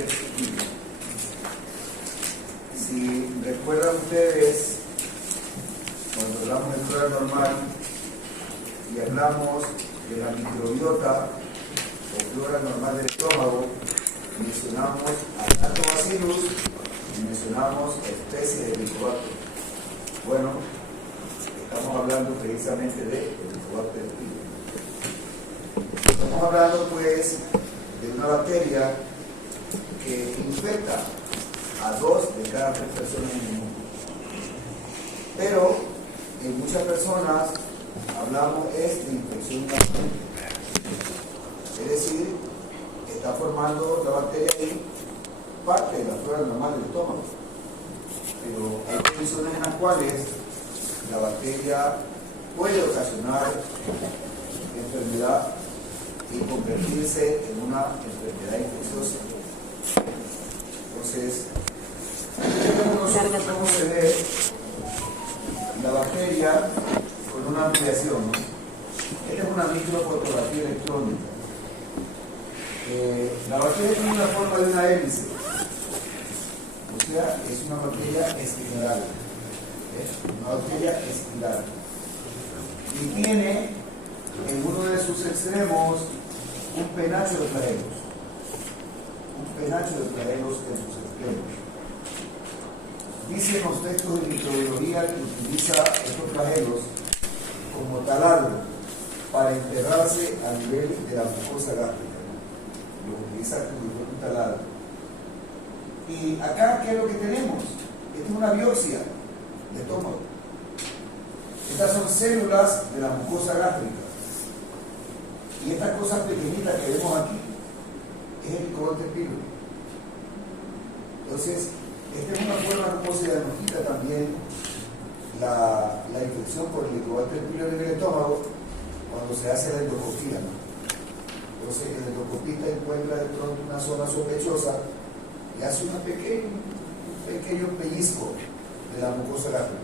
intestino. Si recuerdan ustedes, cuando hablamos de flora normal y hablamos de la microbiota o flora normal del estómago, mencionamos al lactobacillus y mencionamos especies de Helicobacter. Bueno, estamos hablando precisamente de Helicobacter pylori. Estamos hablando pues de una bacteria que infecta a 2 de cada 3 personas en el mundo. Pero en muchas personas hablamos es de infección inoculante. Es decir, está formando la bacteria ahí parte de la flora normal del estómago. Pero hay condiciones en las cuales la bacteria puede ocasionar enfermedad y convertirse en una enfermedad infecciosa. Entonces, nosotros cómo se ve la bacteria con una ampliación, ¿no? Esta es una microfotografía electrónica. La bacteria tiene una forma de una hélice, o sea, es una bacteria espiral. Una bacteria espiral. Y tiene en uno de sus extremos un penacho de flagelos. Un penacho de flagelos en sus extremos. Dicen los textos de microbiología que utiliza estos flagelos como taladro para enterrarse a nivel de la mucosa gástrica. Lo utiliza como un taladro. Y acá, ¿qué es lo que tenemos? Esta es una biopsia de estómago. Estas son células de la mucosa gástrica. Y estas cosas pequeñitas que vemos aquí es el Helicobacter pylori. Entonces, esta es una forma como se diagnostica también la infección por el Helicobacter pylori en el estómago cuando se hace la endoscopía, ¿no? Entonces, el endoscopista encuentra de pronto una zona sospechosa y hace un pequeño pellizco de la mucosa gástrica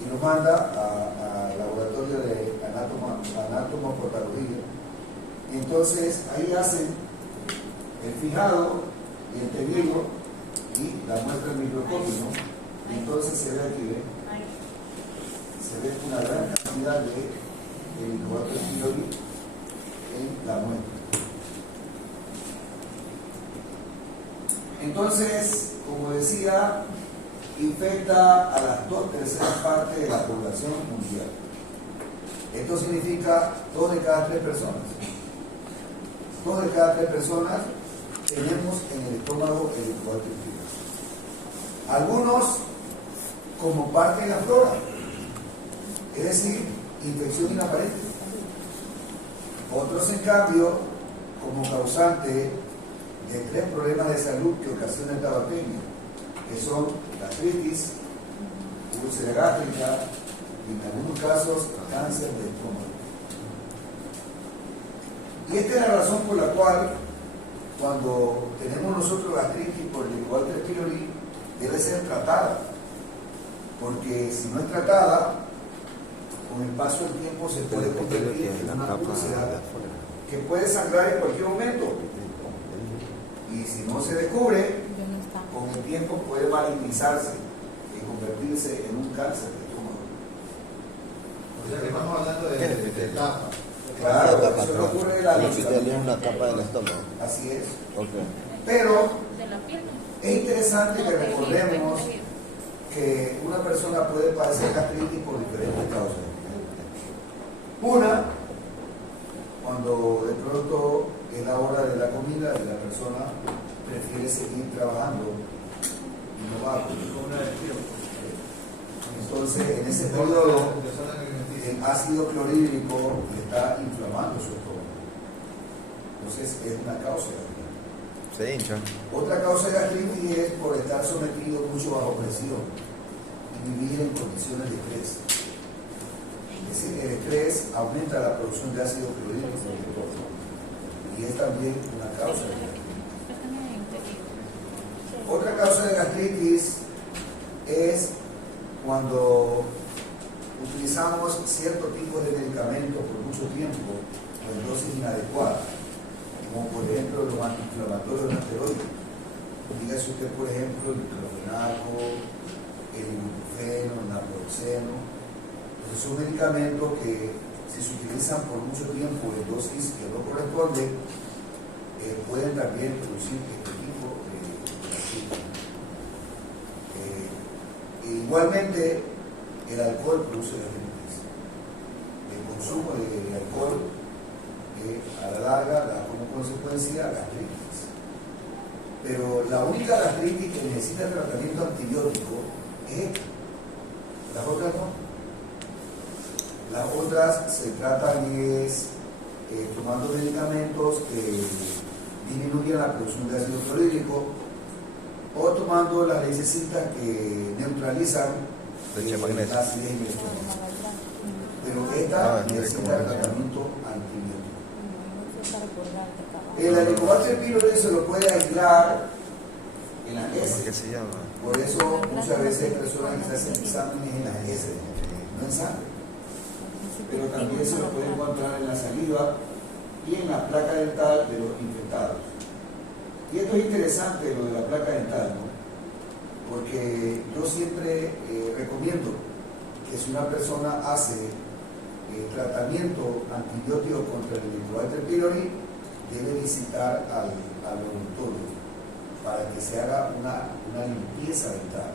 y lo manda al laboratorio de anatomopatología. Y entonces ahí hacen el fijado y el tejido y la muestra en microscopio, ¿no? Y entonces se ve aquí, ¿ve? Se ve una gran cantidad de Helicobacter pylori en la muestra. Entonces, como decía, infecta a las 2/3 partes de la población mundial. Esto significa 2 de cada 3 personas. 2 de cada 3 personas tenemos en el estómago el Helicobacter pylori. Algunos como parte de la flora, es decir, infección inaparente. Otros, en cambio, como causante de 3 problemas de salud que ocasiona esta bacteria, que son gastritis, úlcera gástrica y en algunos casos cáncer de estómago. Y esta es la razón por la cual cuando tenemos nosotros gastritis por el Helicobacter pylori debe ser tratada, porque si no es tratada, con el paso del tiempo se puede convertir en una úlcera que puede sangrar en cualquier momento. Y si no se descubre, con el tiempo puede malignizarse y convertirse en un cáncer de estómago. O sea que estamos hablando de etapa. Claro, eso no ocurre en la vista. Es una tapa del estómago. Así es. Okay. Pero es interesante que recordemos que una persona puede padecer gastritis por diferentes causas. Una, cuando de pronto es la hora de la comida y la persona prefiere seguir trabajando y no va a comer. Entonces, en ese periodo, el ácido clorhídrico le está inflamando su estómago. Entonces, es una causa de gastritis. Se hincha. Otra causa de gastritis es por estar sometido mucho bajo presión y vivir en condiciones de estrés. Es decir, el estrés aumenta la producción de ácido clorhídrico en el estómago y es también una causa de gastritis. Otra causa de gastritis es cuando utilizamos cierto tipo de medicamentos por mucho tiempo o en dosis inadecuadas, como por ejemplo los antiinflamatorios no esteroides. Dígase usted, por ejemplo, el diclofenaco, el ibuprofeno, el naproxeno. Entonces son medicamentos que, si se utilizan por mucho tiempo en dosis que no corresponde, pueden también producir este tipo de gastritis. Igualmente, el alcohol produce gastritis. El consumo de alcohol a la larga da como consecuencia gastritis. Pero la única gastritis que necesita tratamiento antibiótico es esta. Las otras no. Las otras se tratan tomando medicamentos que disminuyen la producción de ácido clorhídrico o tomando las lechecitas que neutralizan la acidez en el estómago. Pero esta necesita tratamiento antibiótico. El Helicobacter pylori se lo puede aislar en las heces. Por eso muchas veces hay personas que se hacen exámenes en las heces, no en sangre. Pero también se lo puede encontrar en la saliva y en la placa dental de los infectados. Y esto es interesante, lo de la placa dental, ¿no? Porque yo siempre recomiendo que si una persona hace tratamiento antibiótico contra el Helicobacter pylori, debe visitar al odontólogo para que se haga una limpieza dental.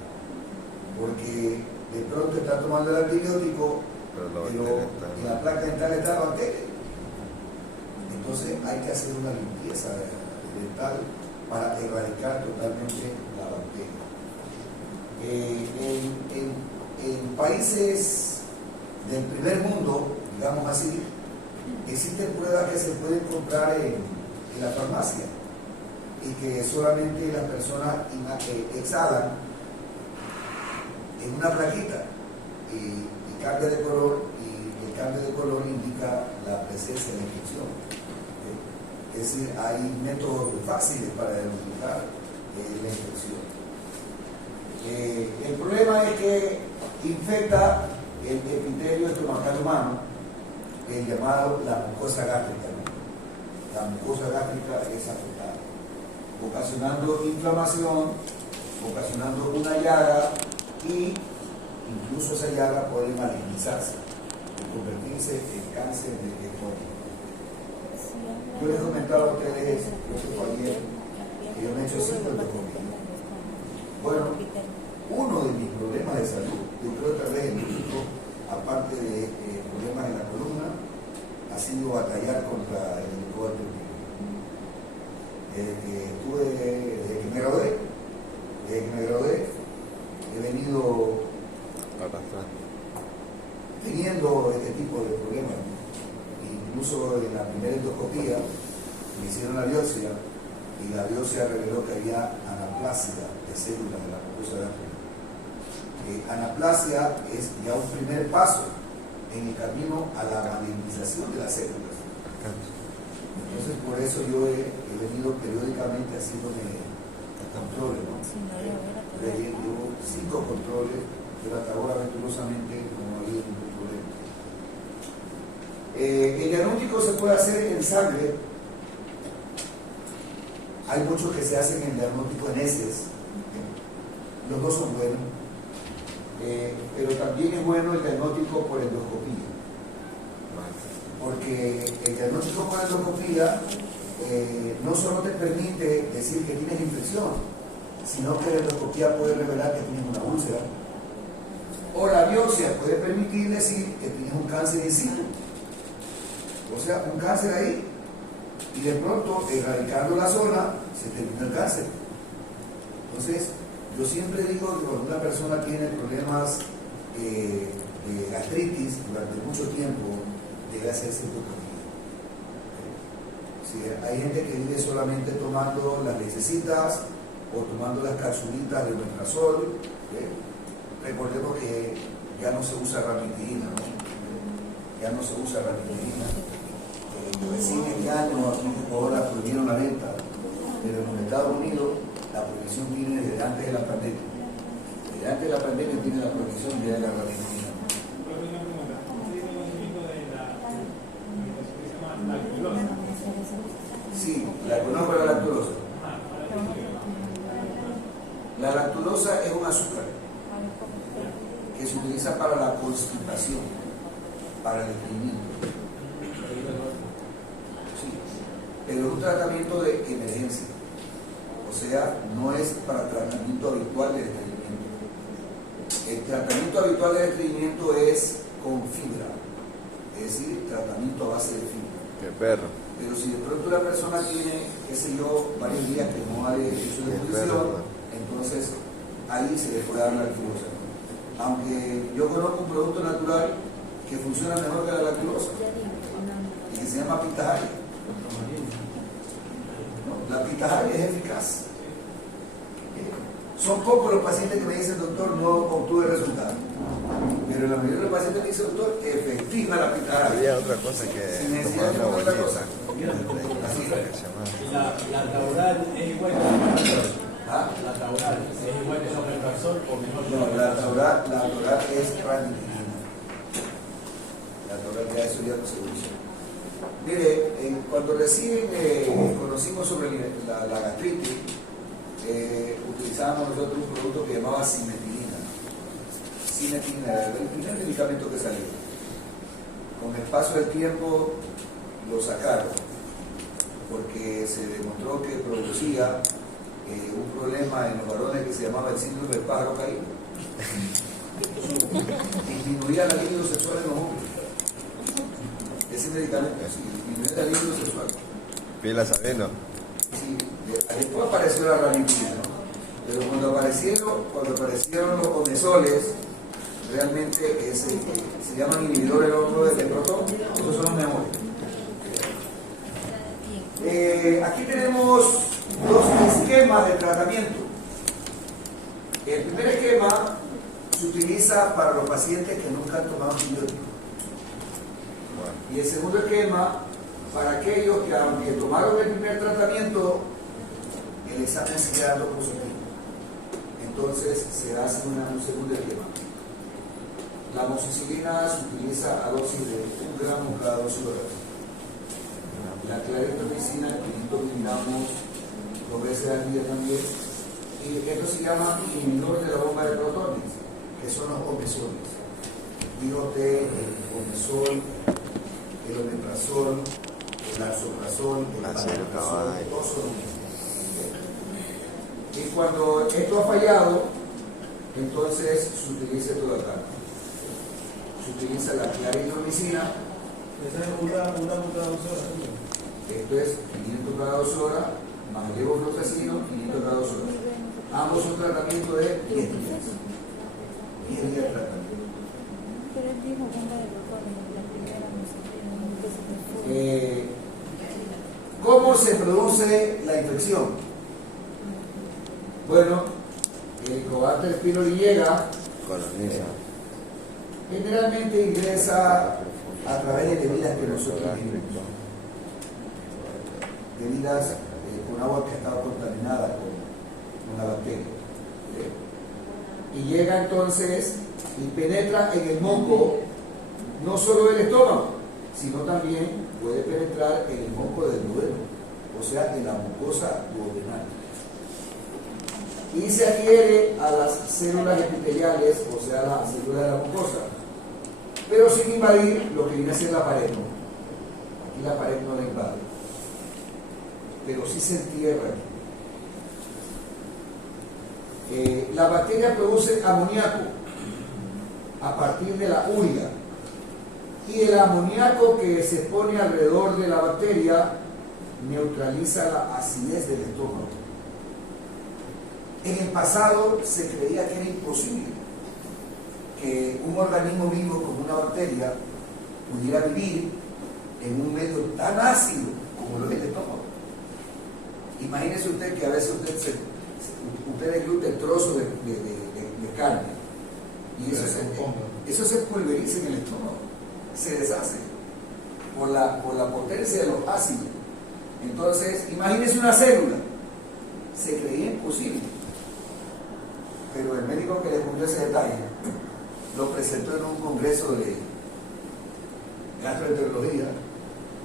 Porque de pronto está tomando el antibiótico, pero en la placa dental está la bacteria. Entonces hay que hacer una limpieza dental para erradicar totalmente la bacteria. En países del primer mundo, digamos así, existen pruebas que se pueden comprar en la farmacia y que solamente las personas exhalan en una plaquita y cambia de color, y el cambio de color indica la presencia de la infección. Es decir, hay métodos fáciles para identificar la infección. El problema es que infecta el epitelio estomacal humano, el llamado la mucosa gástrica, ¿no? La mucosa gástrica es afectada, ocasionando inflamación, ocasionando una llaga y incluso esa llaga puede malignizarse y convertirse en cáncer del estómago. Yo les comentaba a ustedes, creo que fue ayer, que yo me he hecho 5 endoscopías. Bueno, uno de mis problemas de salud, yo creo que tal vez el único, aparte de problemas en la columna, ha sido batallar contra el Helicobacter pylori. Desde que me gradué, he venido teniendo este tipo de problemas. Incluso en la primera endoscopía me hicieron la biopsia y la biopsia reveló que había anaplasia de células de la mucosa gástrica. Anaplasia es ya un primer paso en el camino a la malignización de las células. Entonces por eso yo he venido periódicamente haciéndome controles, ¿no? Llevo 5 controles, pero hasta ahora aventurosamente no ha habido ningún problema. El diagnóstico se puede hacer en sangre. Hay muchos que se hacen el diagnóstico en heces. Los dos son buenos. Pero también es bueno el diagnóstico por endoscopía. Porque el diagnóstico por endoscopía no solo te permite decir que tienes infección, sino que la endoscopía puede revelar que tienes una úlcera. O la biopsia puede permitir decir que tienes un cáncer in situ. O sea, un cáncer ahí, y de pronto, erradicando la zona, se termina el cáncer. Entonces, yo siempre digo que cuando una persona tiene problemas de gastritis durante mucho tiempo, debe hacerse endoscopía. Hay gente que vive solamente tomando las lechecitas o tomando las capsulitas de omeprazol. Recordemos que ya no se usa ranitidina, ¿no? Ya no se usa ranitidina. Recién este año aquí en Ecuador la prohibieron la venta, pero en los Estados Unidos la prohibición viene desde antes de la pandemia. Desde antes de la pandemia tiene la prohibición de la ranitidina. Sí, la conozco la lactulosa. lactulosa es un azúcar que se utiliza para la constipación, para el estreñimiento. Sí, pero es un tratamiento de emergencia, o sea, no es para tratamiento habitual del estreñimiento. El tratamiento habitual del estreñimiento es con fibra, es decir, tratamiento a base de fibra. Qué perro. Pero si de pronto una persona tiene, qué sé yo, varios días que no ha hecho de nutrición, entonces ahí se le puede dar la lactulosa. Aunque yo conozco un producto natural que funciona mejor que la lactulosa y que se llama pitahaya. ¿No? La pitahaya es eficaz. Son pocos los pacientes que me dicen, doctor, no obtuve resultados. Pero la mayoría de los pacientes me dicen, doctor, efectiva la pitahaya. Había otra cosa que sin necesidad de otra cosa. Así La taural es igual que ¿Ah? la taural es igual que omeprazol o mejor que No, la taural es ranitidina. La taural ya eso ya no se usa. Mire, cuando recién conocimos sobre la gastritis, utilizábamos nosotros un producto que llamaba cimetilina. Cimetilina era el primer medicamento que salió. Con el paso del tiempo lo sacaron porque se demostró que producía un problema en los varones que se llamaba el síndrome del pájaro caído. Disminuía la libido sexual en los hombres. Ese medicamento disminuía la libido sexual. Pila sabiendo. Sí, después apareció la ranitidina, ¿no? Pero cuando aparecieron los omesoles, realmente se llaman inhibidores de protón, esos son los mejores. Aquí tenemos dos esquemas de tratamiento. El primer esquema se utiliza para los pacientes que nunca han tomado antibióticos. Y el segundo esquema para aquellos que, aunque tomaron el primer tratamiento, el examen sigue dando positivo. Entonces se hace un segundo esquema. La amoxicilina se utiliza a dosis de 1 gramo cada 12 horas. La claritromicina, 500 miligramos 2 veces al día también. Y esto se llama inhibidor de la bomba de protones, que son los omesoles. Dígote, el omesol, el omeprazol, el lansoprazol, el pantoprazol, todos son los mismos. Y cuando esto ha fallado, entonces se utiliza esto de acá. Se utiliza la claritromicina. esa es una puta 2 horas. Esto es 500 cada 2 horas, más levofloxacino, 500 cada 2 horas. Ambos son tratamientos de 10 días. 10 días de tratamiento. Pero él dijo bomba de protones, la primera no sé qué. ¿Cómo se produce la infección? Bueno, el Helicobacter pylori llega, Coloniza. generalmente ingresa a través de bebidas que nosotros bebimos. Bebidas con agua que estaba contaminada con la bacteria. Y llega entonces y penetra en el moco, no solo del estómago, sino también puede penetrar en el moco del duodeno, o sea, en la mucosa duodenal. Y se adhiere a las células epiteliales, o sea, a las células de la mucosa, pero sin invadir lo que viene a ser la pared. Aquí la pared no la invade, pero sí se entierra aquí. La bacteria produce amoníaco a partir de la urea, y el amoníaco que se pone alrededor de la bacteria neutraliza la acidez del estómago. En el pasado se creía que era imposible que un organismo vivo como una bacteria pudiera vivir en un medio tan ácido como lo es el estómago. Imagínese usted que a veces usted le glute el trozo de carne y eso se pulveriza en el estómago, se deshace por la potencia de los ácidos. Entonces, imagínese una célula, se creía imposible, pero el médico que le cumplió ese detalle lo presentó en un congreso de gastroenterología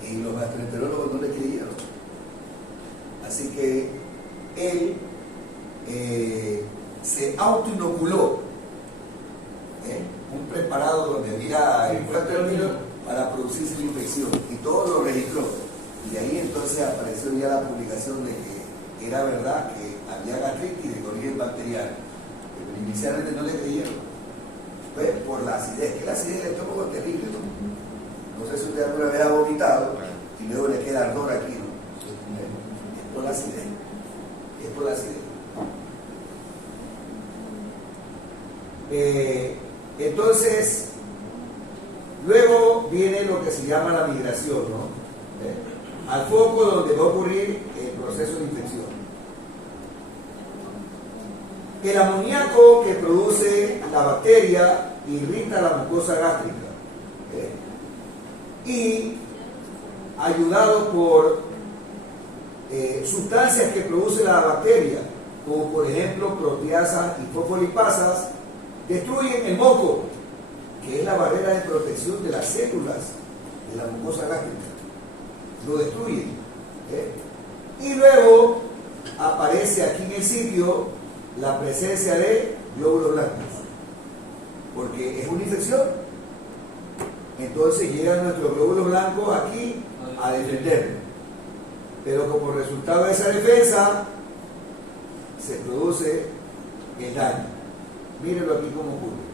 y los gastroenterólogos no le creyeron. Así que él se autoinoculó un preparado donde había helicobacter pylori para producirse la infección y todo lo registró. Y ahí entonces apareció ya la publicación de que era verdad que había gastritis de origen bacteriano. Pero inicialmente no le creyeron. Pues por la acidez, que la acidez del estómago es terrible, ¿no? No sé si usted alguna vez ha vomitado y luego le queda ardor aquí, ¿no? Es por la acidez. Es por la acidez. Entonces, luego viene lo que se llama la migración, ¿no? Al foco donde va a ocurrir el proceso de infección. El amoníaco que produce la bacteria irrita la mucosa gástrica y ayudado por sustancias que produce la bacteria, como por ejemplo proteasas y fosfolipasas, destruyen el moco, que es la barrera de protección de las células de la mucosa gástrica. Lo destruyen. Y luego aparece aquí en el sitio la presencia de glóbulos blancos, porque es una infección. Entonces llegan nuestros glóbulos blancos aquí a defendernos. Pero como resultado de esa defensa, se produce el daño. Mírenlo aquí cómo ocurre.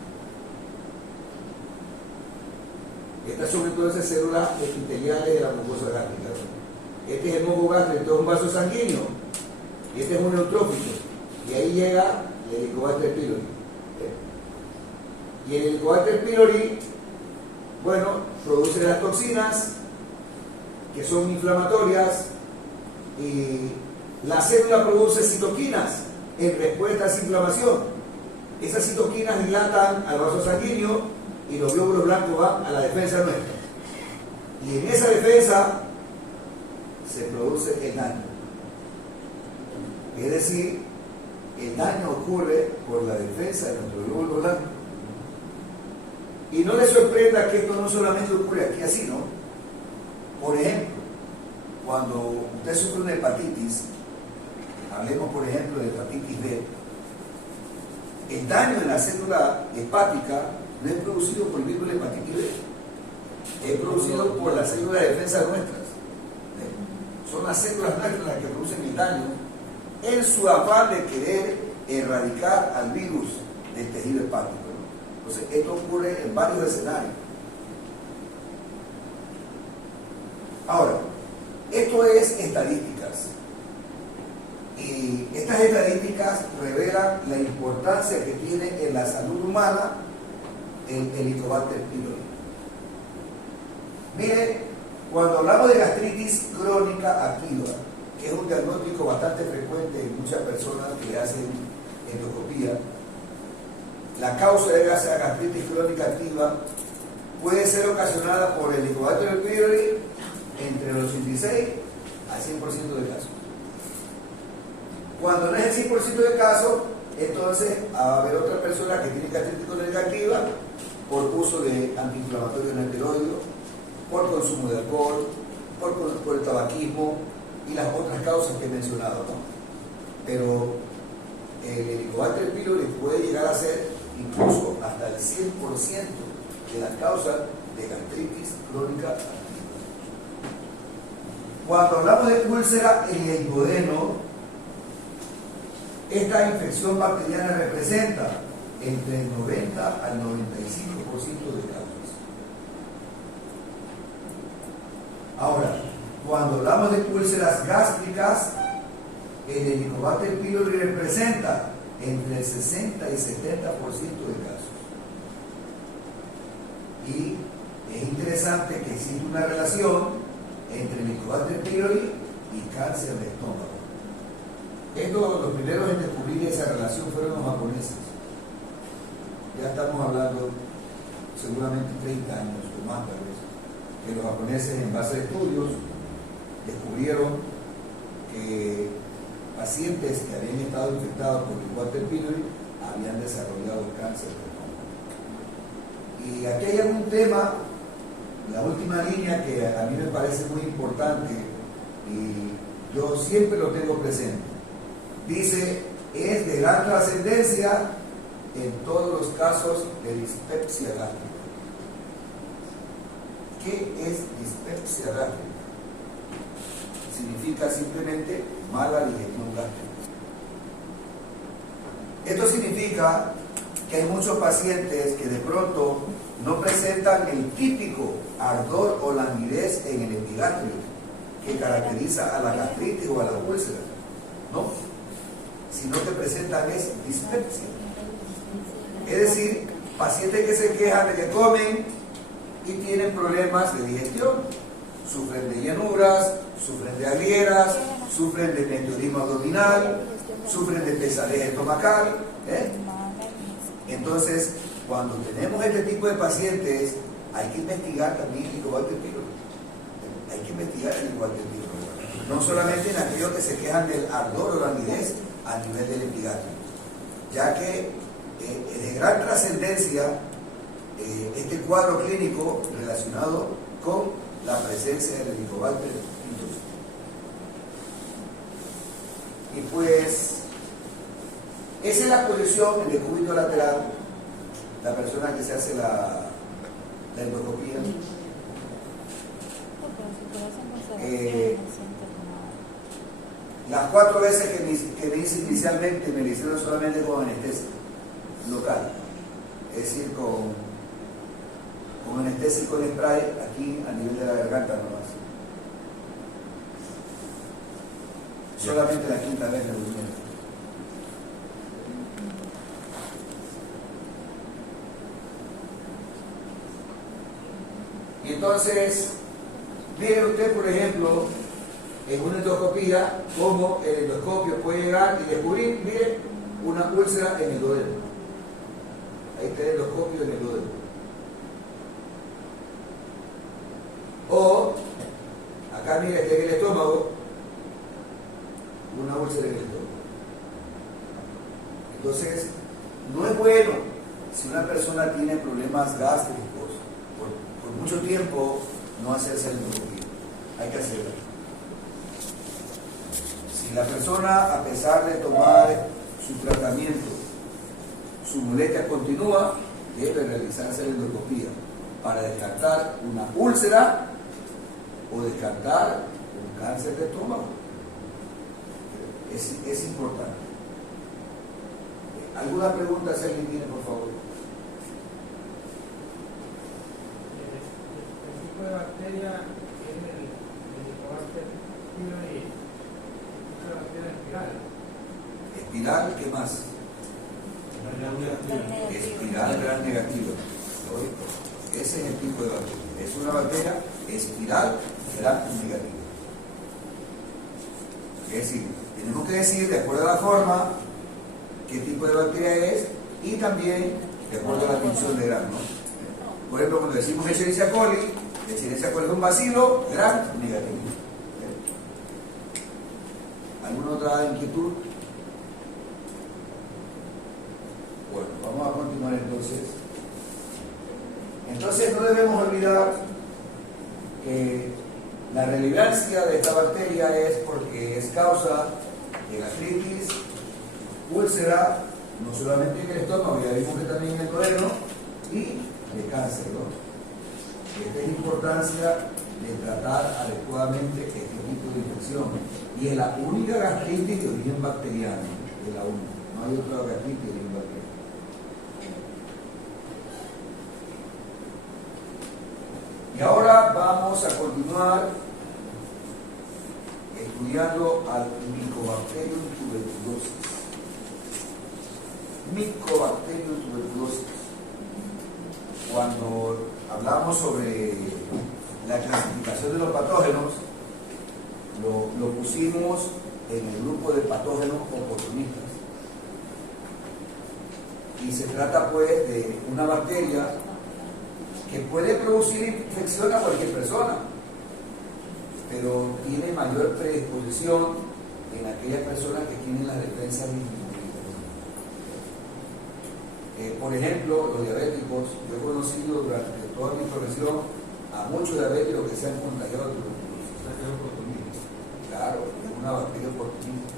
Estas son entonces células epiteliales de la mucosa gástrica. Este es el moco gástrico, este es un vaso sanguíneo. Y este es un neutrófilo. Y ahí llega el Helicobacter pylori. Y el Helicobacter pylori, bueno, produce las toxinas que son inflamatorias y la célula produce citoquinas en respuesta a esa inflamación. Esas citoquinas dilatan al vaso sanguíneo y los glóbulos blancos van a la defensa nuestra. Y en esa defensa se produce el daño. Es decir, el daño ocurre por la defensa de nuestro glóbulo blanco. Y no le sorprenda que esto no solamente ocurre aquí así, ¿no? Por ejemplo, cuando usted sufre una hepatitis, hablemos por ejemplo de hepatitis B, el daño en la célula hepática no es producido por el virus de la hepatitis B, es producido por las células de defensa nuestras. Son las células nuestras las que producen el daño en su afán de querer erradicar al virus del tejido hepático, ¿no? Entonces, esto ocurre en varios escenarios. Ahora, esto es estadísticas. Y estas estadísticas revelan la importancia que tiene en la salud humana el Helicobacter pylori. Mire, cuando hablamos de gastritis crónica activa, que es un diagnóstico bastante frecuente en muchas personas que hacen endoscopía, la causa de esa gastritis crónica activa puede ser ocasionada por el Helicobacter pylori entre el 86 al 100% de casos. Cuando no es el 100% de casos, entonces va a haber otra persona que tiene gastritis crónica activa por uso de antiinflamatorios no esteroides, por consumo de alcohol, por el tabaquismo y las otras causas que he mencionado, ¿no? Pero el Helicobacter pylori puede llegar a ser incluso hasta el 100% de las causas de gastritis crónica activa. Cuando hablamos de úlcera en el duodeno, esta infección bacteriana representa entre el 90 al 95% de casos. Ahora, cuando hablamos de úlceras gástricas, el Helicobacter pylori representa entre el 60 y 70% de casos. Y es interesante que existe una relación entre el Helicobacter pylori y cáncer de estómago. Los primeros en descubrir esa relación fueron los japoneses. Ya estamos hablando seguramente 30 años o más tal vez, que los japoneses en base a estudios descubrieron que pacientes que habían estado infectados por Helicobacter pylori habían desarrollado cáncer de estómago. Y aquí hay un tema, la última línea, que a mí me parece muy importante y yo siempre lo tengo presente. Dice es de gran trascendencia en todos los casos de dispepsia gástrica. ¿Qué es dispepsia gástrica? Significa simplemente mala digestión gástrica. Esto significa que hay muchos pacientes que de pronto no presentan el típico ardor o languidez en el epigastrio que caracteriza a la gastritis o a la úlcera, ¿no? Sino que presentan es dispepsia. Es decir, pacientes que se quejan de que comen y tienen problemas de digestión, sufren de llenuras, sufren de agrieras, sufren de meteorismo abdominal, sufren de pesadez estomacal, ¿eh? Entonces, cuando tenemos este tipo de pacientes, hay que investigar también el Helicobacter pylori. Hay que investigar el Helicobacter pylori. No solamente en aquellos que se quejan del ardor o languidez a nivel del epigastrio, ya que es de gran trascendencia este cuadro clínico relacionado con la presencia del Helicobacter pylori. Y pues, esa es la posición en el cúbito lateral, la persona que se hace la endoscopía. Las 4 veces que me hice inicialmente me lo hicieron solamente con anestesia local, es decir, con anestésico de spray aquí a nivel de la garganta nomás. Solamente la 5ª vez me lo hicieron. Y entonces, mire usted, por ejemplo, en una endoscopía, cómo el endoscopio puede llegar y descubrir, mire, una úlcera en el duodeno. Ahí está el endoscopio en el duodeno. O, acá mire, está en el estómago, una úlcera en el estómago. Entonces, no es bueno si una persona tiene problemas gástricos por mucho tiempo no hacerse la endoscopía. Hay que hacerlo. Si la persona, a pesar de tomar su tratamiento, su molestia continúa, debe realizarse la endoscopía para descartar una úlcera o descartar un cáncer de estómago. Es importante. ¿Alguna pregunta si alguien tiene, por favor? El tipo de bacteria es el Helicobacter pylori, es una bacteria espiral. Espiral, ¿qué más? Espiral gran negativa. Ese es el tipo de bacteria. Es una bacteria espiral gran negativa. Es decir, tenemos que decir de acuerdo a la forma qué tipo de bacteria es y también de acuerdo a la función de Gram, ¿no? Por ejemplo, cuando decimos Escherichia coli es un bacilo Gram negativo. ¿Alguna otra inquietud? Bueno, vamos a continuar entonces. Entonces no debemos olvidar que la relevancia de esta bacteria es porque es causa de gastritis, úlcera, no solamente en el estómago, ya vimos que también en el duodeno, y de cáncer, ¿no? Esta es la importancia de tratar adecuadamente este tipo de infección. Y es la única gastritis de origen bacteriano, es la única. No hay otra gastritis de origen bacteriano. Y ahora vamos a continuar estudiando al Mycobacterium tuberculosis. Mycobacterium tuberculosis. Cuando hablamos sobre la clasificación de los patógenos, lo pusimos en el grupo de patógenos oportunistas. Y se trata pues de una bacteria que puede producir infección a cualquier persona, pero tiene mayor predisposición en aquellas personas que tienen las defensas disminuidas. Por ejemplo, los diabéticos, yo he conocido durante toda mi profesión a muchos diabéticos que se han contagiado de tuberculosis. Claro, es una bacteria oportunista.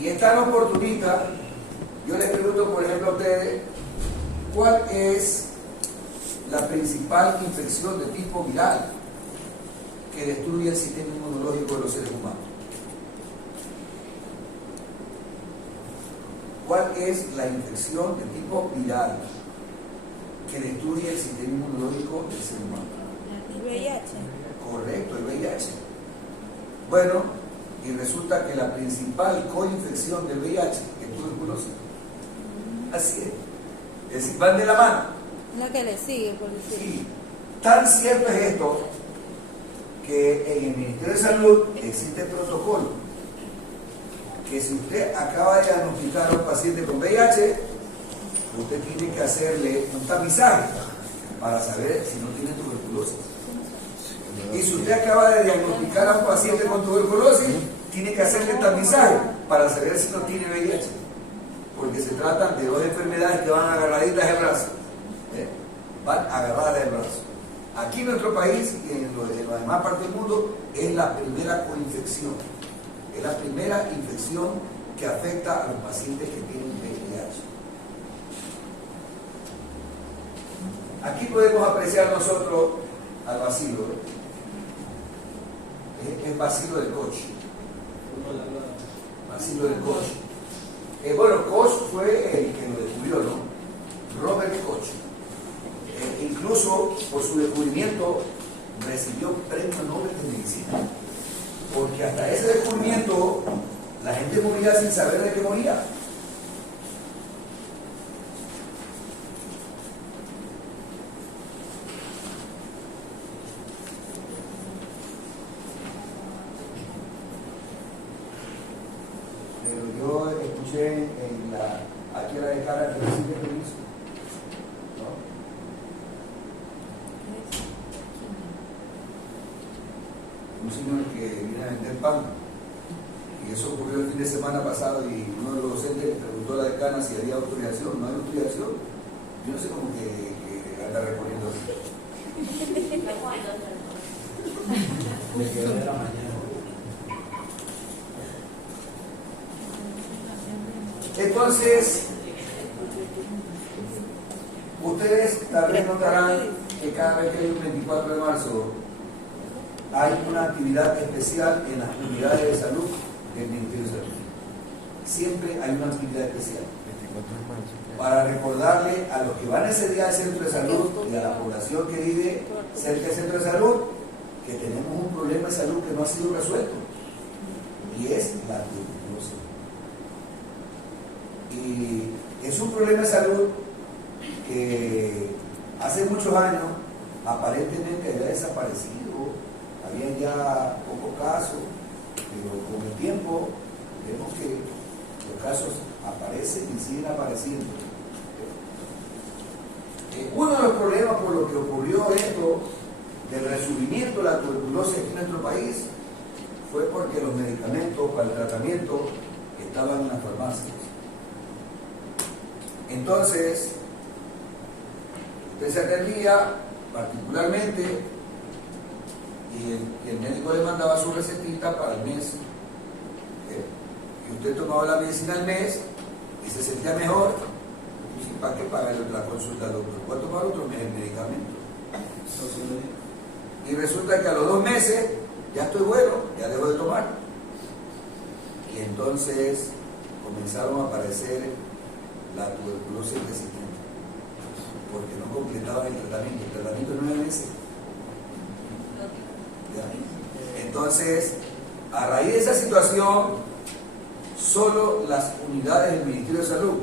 Y es tan oportunista, yo les pregunto, por ejemplo, a ustedes, ¿cuál es la principal infección de tipo viral que destruye el sistema inmunológico de los seres humanos? ¿Cuál es la infección de tipo viral que destruye el sistema inmunológico del ser humano? El VIH. Correcto, el VIH. Bueno, y resulta que la principal coinfección del VIH es tuberculosis. Así es. Es decir, van de la mano. La que le sigue, por decir. Sí. Tan cierto es esto que en el Ministerio de Salud existe protocolo que si usted acaba de diagnosticar a un paciente con VIH, usted tiene que hacerle un tamizaje para saber si no tiene tuberculosis. Y si usted acaba de diagnosticar a un paciente con tuberculosis, tiene que hacerle tamizaje para saber si no tiene VIH. Porque se tratan de dos enfermedades que van agarraditas del brazo. Van agarradas del brazo. Aquí en nuestro país y en la demás partes del mundo es la primera coinfección. Es la primera infección que afecta a los pacientes que tienen VIH. Aquí podemos apreciar nosotros al bacilo. Es bacilo del Koch. Bacilo del Koch. Bueno, Koch fue el que lo descubrió, ¿no? Robert Koch. Incluso por su descubrimiento recibió premio Nobel de Medicina. Porque hasta ese descubrimiento la gente moría sin saber de qué moría. Pero yo escuché aquí a la declara que recibe permiso, ¿no? Un señor que viene a vender pan, y eso ocurrió el fin de semana pasado, y uno de los docentes le preguntó a la decana si había autorización. No hay autorización. Yo no sé cómo que anda reponiendo así. Me quedó de la mañana. Entonces, ustedes tal vez notarán que cada vez que hay un 24 de marzo hay una actividad especial en las unidades de salud del Ministerio de Salud. Siempre hay una actividad especial para recordarle a los que van ese día al centro de salud y a la población que vive cerca del centro de salud que tenemos un problema de salud que no ha sido resuelto, y es la tuberculosis. Y es un problema de salud que hace muchos años aparentemente había desaparecido, había ya pocos casos, pero con el tiempo vemos que los casos aparecen y siguen apareciendo. Uno de los problemas por lo que ocurrió esto del resurgimiento de la tuberculosis aquí en nuestro país fue porque los medicamentos para el tratamiento estaban en las farmacias. Entonces, usted se atendía particularmente y el médico le mandaba su recetita para el mes. Y usted tomaba la medicina al mes y se sentía mejor. ¿Y para qué pagar la consulta al doctor? ¿Puede tomar otro mes el medicamento? Y resulta que a los 2 meses ya estoy bueno, ya dejo de tomar. Y entonces comenzaron a aparecer la tuberculosis resistente, porque no completaban el tratamiento de 9 meses. ¿Ya? Entonces, a raíz de esa situación, solo las unidades del Ministerio de Salud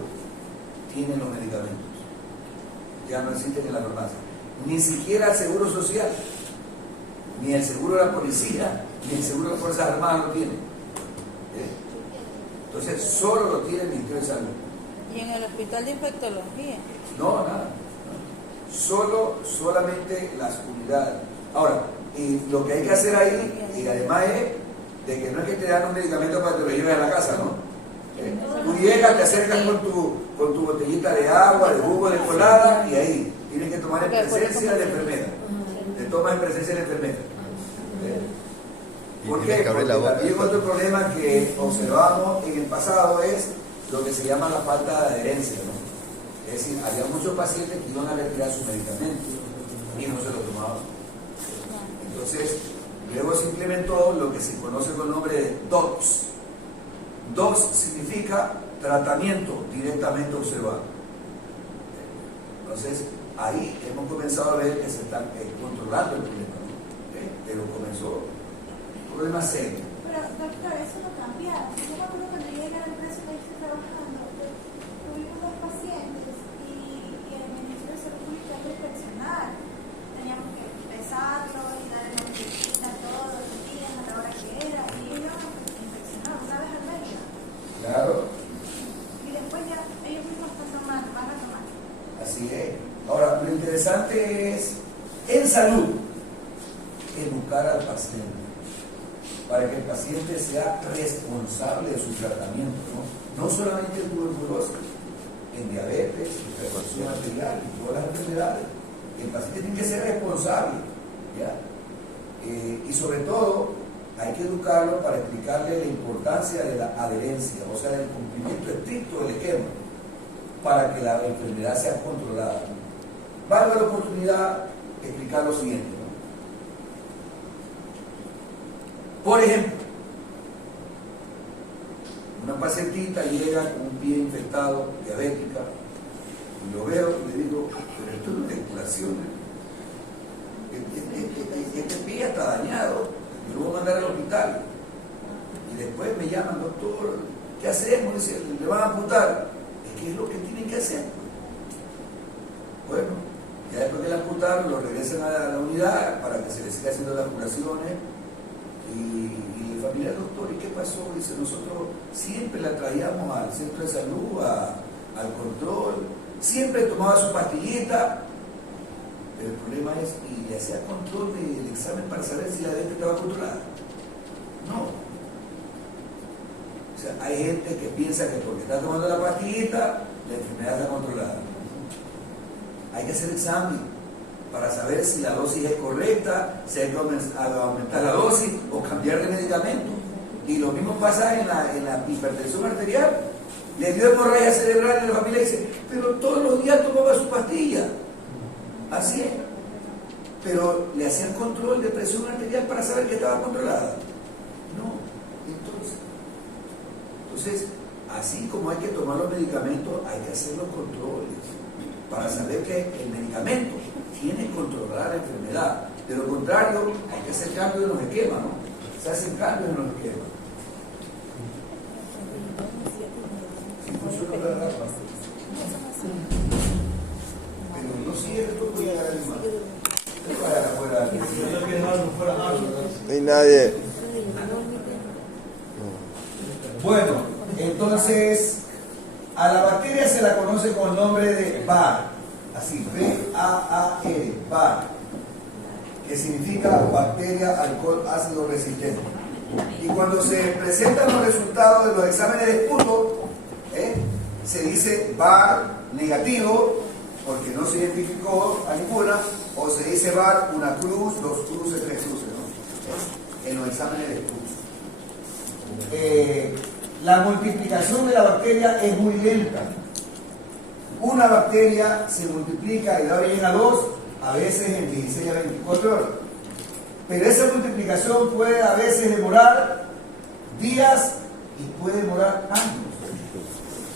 tienen los medicamentos. Ya no existen en la farmacia. Ni siquiera el Seguro Social, ni el Seguro de la Policía, ni el Seguro de las Fuerzas Armadas lo tienen. Entonces, solo lo tiene el Ministerio de Salud. ¿Y en el hospital de infectología? No, nada. Solamente las unidades. Ahora, y lo que hay que hacer ahí, y además es de que no es que te dan un medicamento para que te lo lleves a la casa, ¿no? Tú llegas, te acercas con tu botellita de agua, de jugo de colada, y ahí tienes que tomar en presencia de la enfermera. Te tomas en presencia de la enfermera. Y ¿Por tienes qué? que abrir Porque la boca. también otro problema que observamos en el pasado es lo que se llama la falta de adherencia, ¿no? Es decir, había muchos pacientes que iban a retirar sus medicamentos y no se lo tomaban. Entonces, luego se implementó lo que se conoce con el nombre de DOTS. DOTS significa tratamiento directamente observado. Entonces, ahí hemos comenzado a ver que se está controlando el problema, ¿no? Pero comenzó un problema serio. Pero, doctor, eso no cambia. Yo me acuerdo cuando llegué a la empresa que estoy trabajando, tuvimos dos pacientes y el Ministerio de Salud Pública es inspeccionar. Teníamos que pesarlo y darle la medicina todos los días a la hora que era y ellos inspeccionaron una vez al mes. Claro, Y después ya ellos mismos están tomando, van a tomar. así es. Ahora, lo interesante es, en salud, educar al paciente, para que el paciente sea responsable de su tratamiento, ¿no? No solamente en tuberculosis, en diabetes, hipertensión arterial y todas las enfermedades. El paciente tiene que ser responsable, ¿ya? Y sobre todo, hay que educarlo para explicarle la importancia de la adherencia, o sea, del cumplimiento estricto del esquema, para que la enfermedad sea controlada, ¿no? Valga la oportunidad de explicar lo siguiente, ¿no? Por ejemplo, una pacientita llega con un pie infectado, diabética, y lo veo y le digo, pero esto no es curación, este pie ya está dañado, yo lo voy a mandar al hospital. Y después me llaman, doctor, ¿qué hacemos? Dice, le van a amputar. Es que es lo que tienen que hacer. Bueno, ya después de la amputaron, lo regresan a la unidad para que se les siga haciendo las curaciones. Y la familia, doctor, ¿y qué pasó? Dice, nosotros siempre la traíamos al centro de salud, al control, siempre tomaba su pastillita, pero el problema es, y le hacía control del examen para saber si la diabetes estaba controlada. No. O sea, hay gente que piensa que porque está tomando la pastillita, la enfermedad está controlada. Hay que hacer examen para saber si la dosis es correcta, si hay que aumentar la dosis o cambiar de medicamento. Y lo mismo pasa en la hipertensión arterial. Le dio hemorragia cerebral y la familia dice, pero todos los días tomaba su pastilla. Así es. Pero le hacían control de presión arterial para saber que estaba controlada. No. Entonces, así como hay que tomar los medicamentos, hay que hacer los controles para saber que el medicamento tiene controlada la enfermedad. De lo contrario, hay que hacer cambios en los esquemas, ¿no? Se hacen cambios en los esquemas. Si funciona la rampa. Pero no sigue que tú puedas llegar a animar. No vayas afuera. No hay nadie. Bueno, entonces, a la bacteria se la conoce con el nombre de BAR, así, B-A-A-R, BAR, que significa bacteria alcohol ácido resistente. Y cuando se presentan los resultados de los exámenes de esputo, se dice BAR negativo, porque no se identificó a ninguna, o se dice BAR una cruz, dos cruces, tres cruces, ¿no? En los exámenes de esputo. La multiplicación de la bacteria es muy lenta. Una bacteria se multiplica y da origen a dos, a veces en 16 a 24 horas. Pero esa multiplicación puede a veces demorar días y puede demorar años.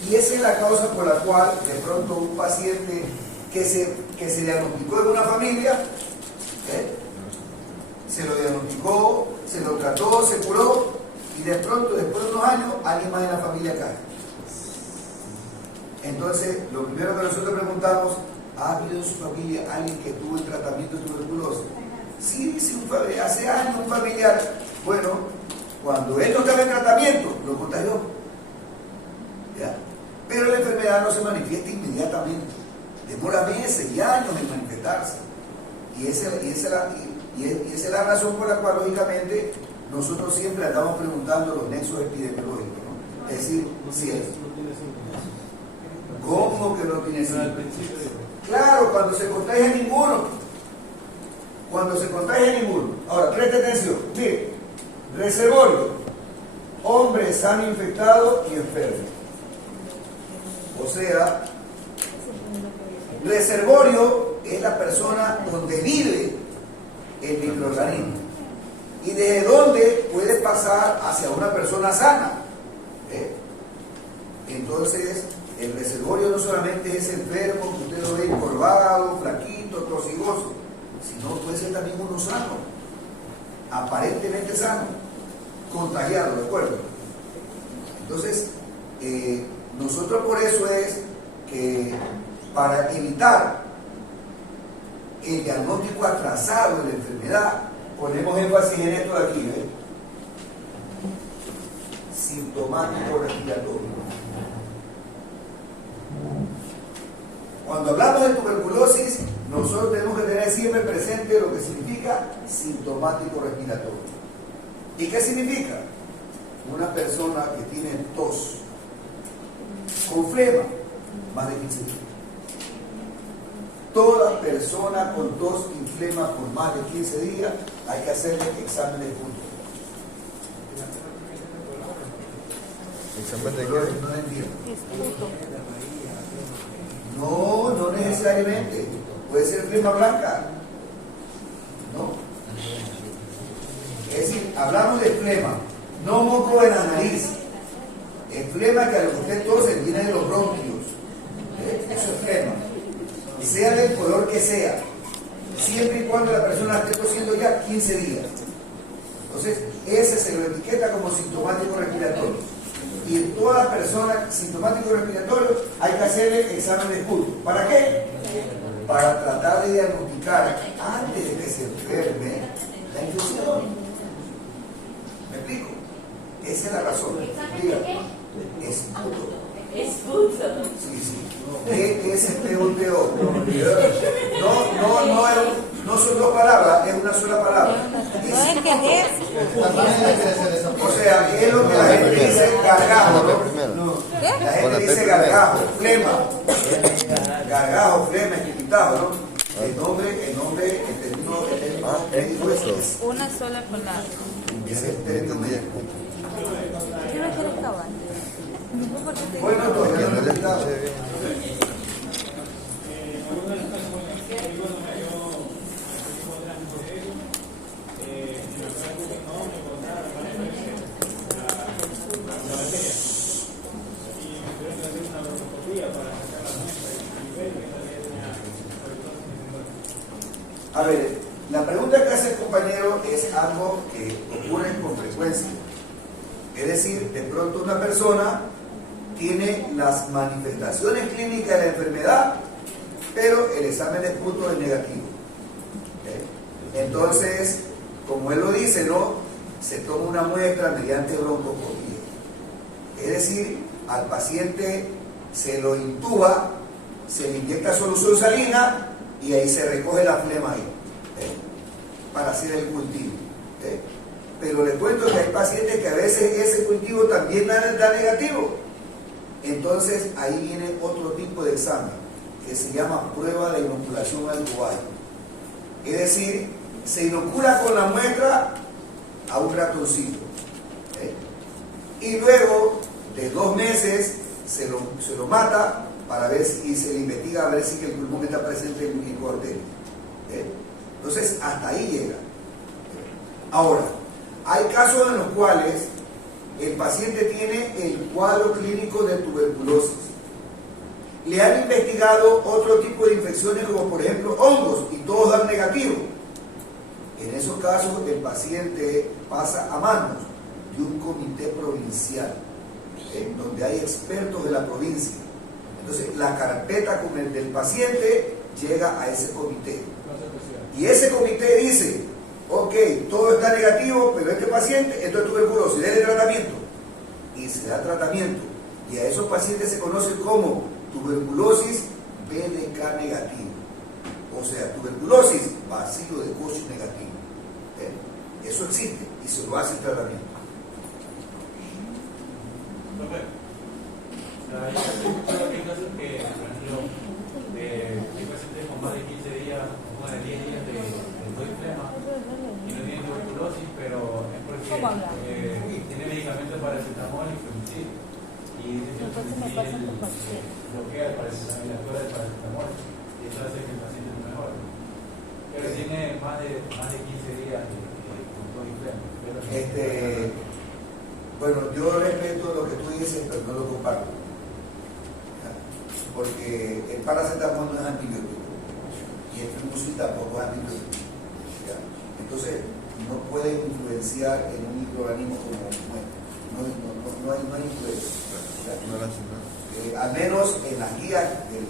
Y esa es la causa por la cual de pronto un paciente que se diagnosticó en una familia, se lo diagnosticó, se lo trató, se curó, y de pronto, después de unos años, alguien más en la familia cae. Entonces, lo primero que nosotros preguntamos, ¿ha habido en su familia alguien que tuvo el tratamiento de tuberculosis? Sí, dice hace años un familiar. Bueno, cuando él no estaba en tratamiento, lo contagió. ¿Ya? Pero la enfermedad no se manifiesta inmediatamente. Demora meses y años en manifestarse. Y esa es la razón por la cual, lógicamente, nosotros siempre andamos preguntando los nexos epidemiológicos, ¿no? Es decir, si es. ¿Cómo que no tiene síntomas? Claro, cuando se contagia ninguno. Cuando se contagia ninguno. Ahora, preste atención. Mire, Reservorio. Hombre sano, infectado y enfermo. O sea, reservorio es la persona donde vive el microorganismo y desde donde puede pasar hacia una persona sana. Entonces, el reservorio no solamente es enfermo, que usted lo ve encorvado, flaquito, tosigoso, sino puede ser también uno sano, aparentemente sano, contagiado, ¿de acuerdo? Entonces, nosotros por eso es que para evitar el diagnóstico atrasado de la enfermedad, ponemos énfasis en esto de aquí, ¿eh? Sintomático respiratorio. Cuando hablamos de tuberculosis, nosotros tenemos que tener siempre presente lo que significa sintomático respiratorio. ¿Y qué significa? Una persona que tiene tos con flema, más de 15 días. Toda persona con tos y flema por más de 15 días hay que hacerle examen de punto. ¿Examen de qué? No entiendo. No, no necesariamente. Puede ser flema blanca. No. Es decir, hablamos de flema, no moco en la nariz. El flema que a lo que usted tose viene de los bronquios. Eso es flema. Sea del color que sea, siempre y cuando la persona esté tosiendo ya 15 días. Entonces, ese se lo etiqueta como sintomático respiratorio. Y en toda persona sintomático respiratorio hay que hacerle examen de esputo. ¿Para qué? Para tratar de diagnosticar antes de que se enferme la infección. ¿Me explico? Esa es la razón. Diga, esputo. Sí, sí. E-S-P-U-T-O. No son dos palabras, es una sola palabra. O sea, es lo que la gente dice gargajo, ¿no? La gente dice gargajo, flema. Gargajo, flema, esquipitado, ¿no? El nombre, el término médico es una sola palabra. Es el término médico. Yo no quiero acabar. Bueno, todavía no lo he quitado. A ver, la pregunta que hace el compañero es algo que ocurre con frecuencia. Es decir, de pronto una persona tiene las manifestaciones clínicas de la enfermedad, pero el examen de esputo es negativo. Entonces, como él lo dice, ¿no? Se toma una muestra mediante broncoscopía. Es decir, al paciente se lo intuba, se le inyecta solución salina y ahí se recoge la flema ahí, para hacer el cultivo. Pero les cuento que hay pacientes que a veces ese cultivo también da negativo. Entonces ahí viene otro tipo de examen que se llama prueba de inoculación al cobayo. Es decir, se inocula con la muestra a un ratoncito. Y luego de 2 meses se lo mata para ver si se le investiga a ver si el pulmón está presente en el corte. Entonces hasta ahí llega. Ahora, hay casos en los cuales el paciente tiene el cuadro clínico de tuberculosis. Le han investigado otro tipo de infecciones como por ejemplo hongos y todos dan negativo. En esos casos el paciente pasa a manos de un comité provincial, donde hay expertos de la provincia. Entonces la carpeta del paciente llega a ese comité. Y ese comité dice: ok, todo está negativo, pero este paciente, esto es tuberculosis, déle tratamiento. Y se da tratamiento. Y a esos pacientes se conoce como tuberculosis BDK negativo. O sea, tuberculosis vacío de Koch negativo. Eso existe y se lo hace el tratamiento. Hay casos que, por ejemplo, hay pacientes con más de 15 días, con más de 10 días de flema y no tienen tuberculosis, pero es por ¿Cómo habla? tiene medicamentos para paracetamol y fluoxetina. Y dice que el Entonces me pasan por fluoxetina cualquier. bloquea el paracetamol, el paracetamol, y eso hace que el paciente no mejore. Pero tiene más de 15 días con todo enfermo. Bueno, yo respeto lo que tú dices, pero no lo comparto. Porque el paracetamol no es antibiótico y el fluoxetina tampoco es antibiótico. ¿Ya? Entonces, no puede influenciar en un microorganismo como este. No hay influencia. Al menos en las guías del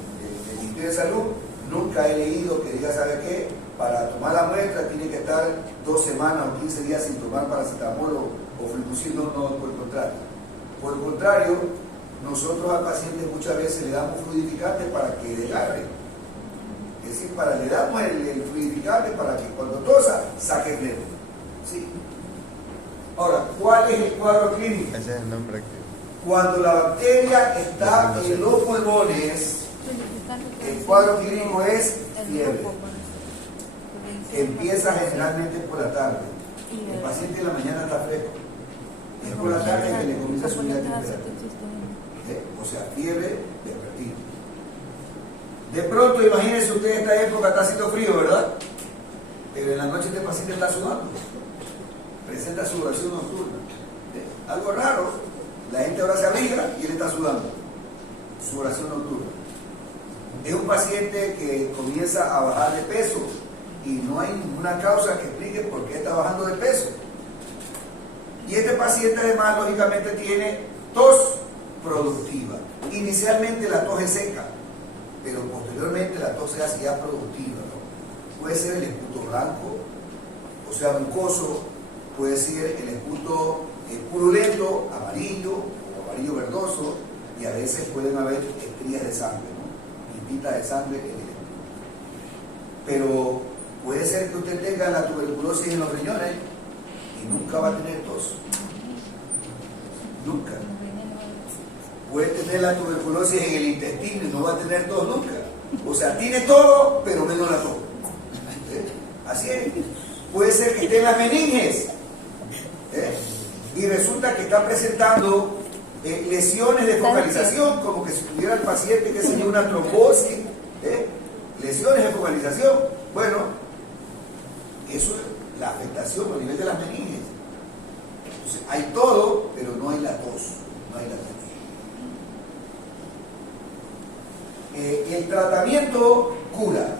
Ministerio de Salud, nunca he leído que diga, ¿sabe qué? Para tomar la muestra tiene que estar 2 semanas o 15 días sin tomar paracetamol o fluoxetina. No, por el contrario. Por el contrario, nosotros al paciente muchas veces le damos fluidificante para que desgarre. Es decir, le damos el fluidificante para que cuando tosa, saque el dedo. ¿Sí? Ahora, ¿cuál es el cuadro clínico? Ese es el nombre que... Cuando la bacteria está en los pulmones, el cuadro clínico es fiebre. Empieza generalmente por la tarde. El paciente en la mañana está fresco. Es por la tarde que le comienza a subir la temperatura. O sea, fiebre, vespertina. De pronto, imagínense ustedes, esta época está haciendo frío, ¿verdad? Pero en la noche este paciente está sudando. Presenta sudoración nocturna. Algo raro. La gente ahora se abriga y él está sudando. Sudoración nocturna. Es un paciente que comienza a bajar de peso y no hay ninguna causa que explique por qué está bajando de peso. Y este paciente además lógicamente tiene tos productiva. Inicialmente la tos es seca, pero posteriormente la tos se hace ya productiva, ¿no? Puede ser el esputo blanco, o sea mucoso, puede ser el esputo purulento, amarillo o amarillo verdoso, y a veces pueden haber estrías de sangre, ¿no? Pintitas de sangre en el esputo. Pero puede ser que usted tenga la tuberculosis en los riñones y nunca va a tener tos. Nunca. Puede tener la tuberculosis en el intestino y no va a tener tos nunca. O sea, tiene todo, pero menos la tos. Así es. Puede ser que esté en las meninges. Y resulta que está presentando lesiones de focalización, como que si tuviera el paciente que sería una trombosis. Lesiones de focalización. Bueno, eso es la afectación a nivel de las meninges. Entonces, hay todo, pero no hay la tos. No hay la tos. El tratamiento cura.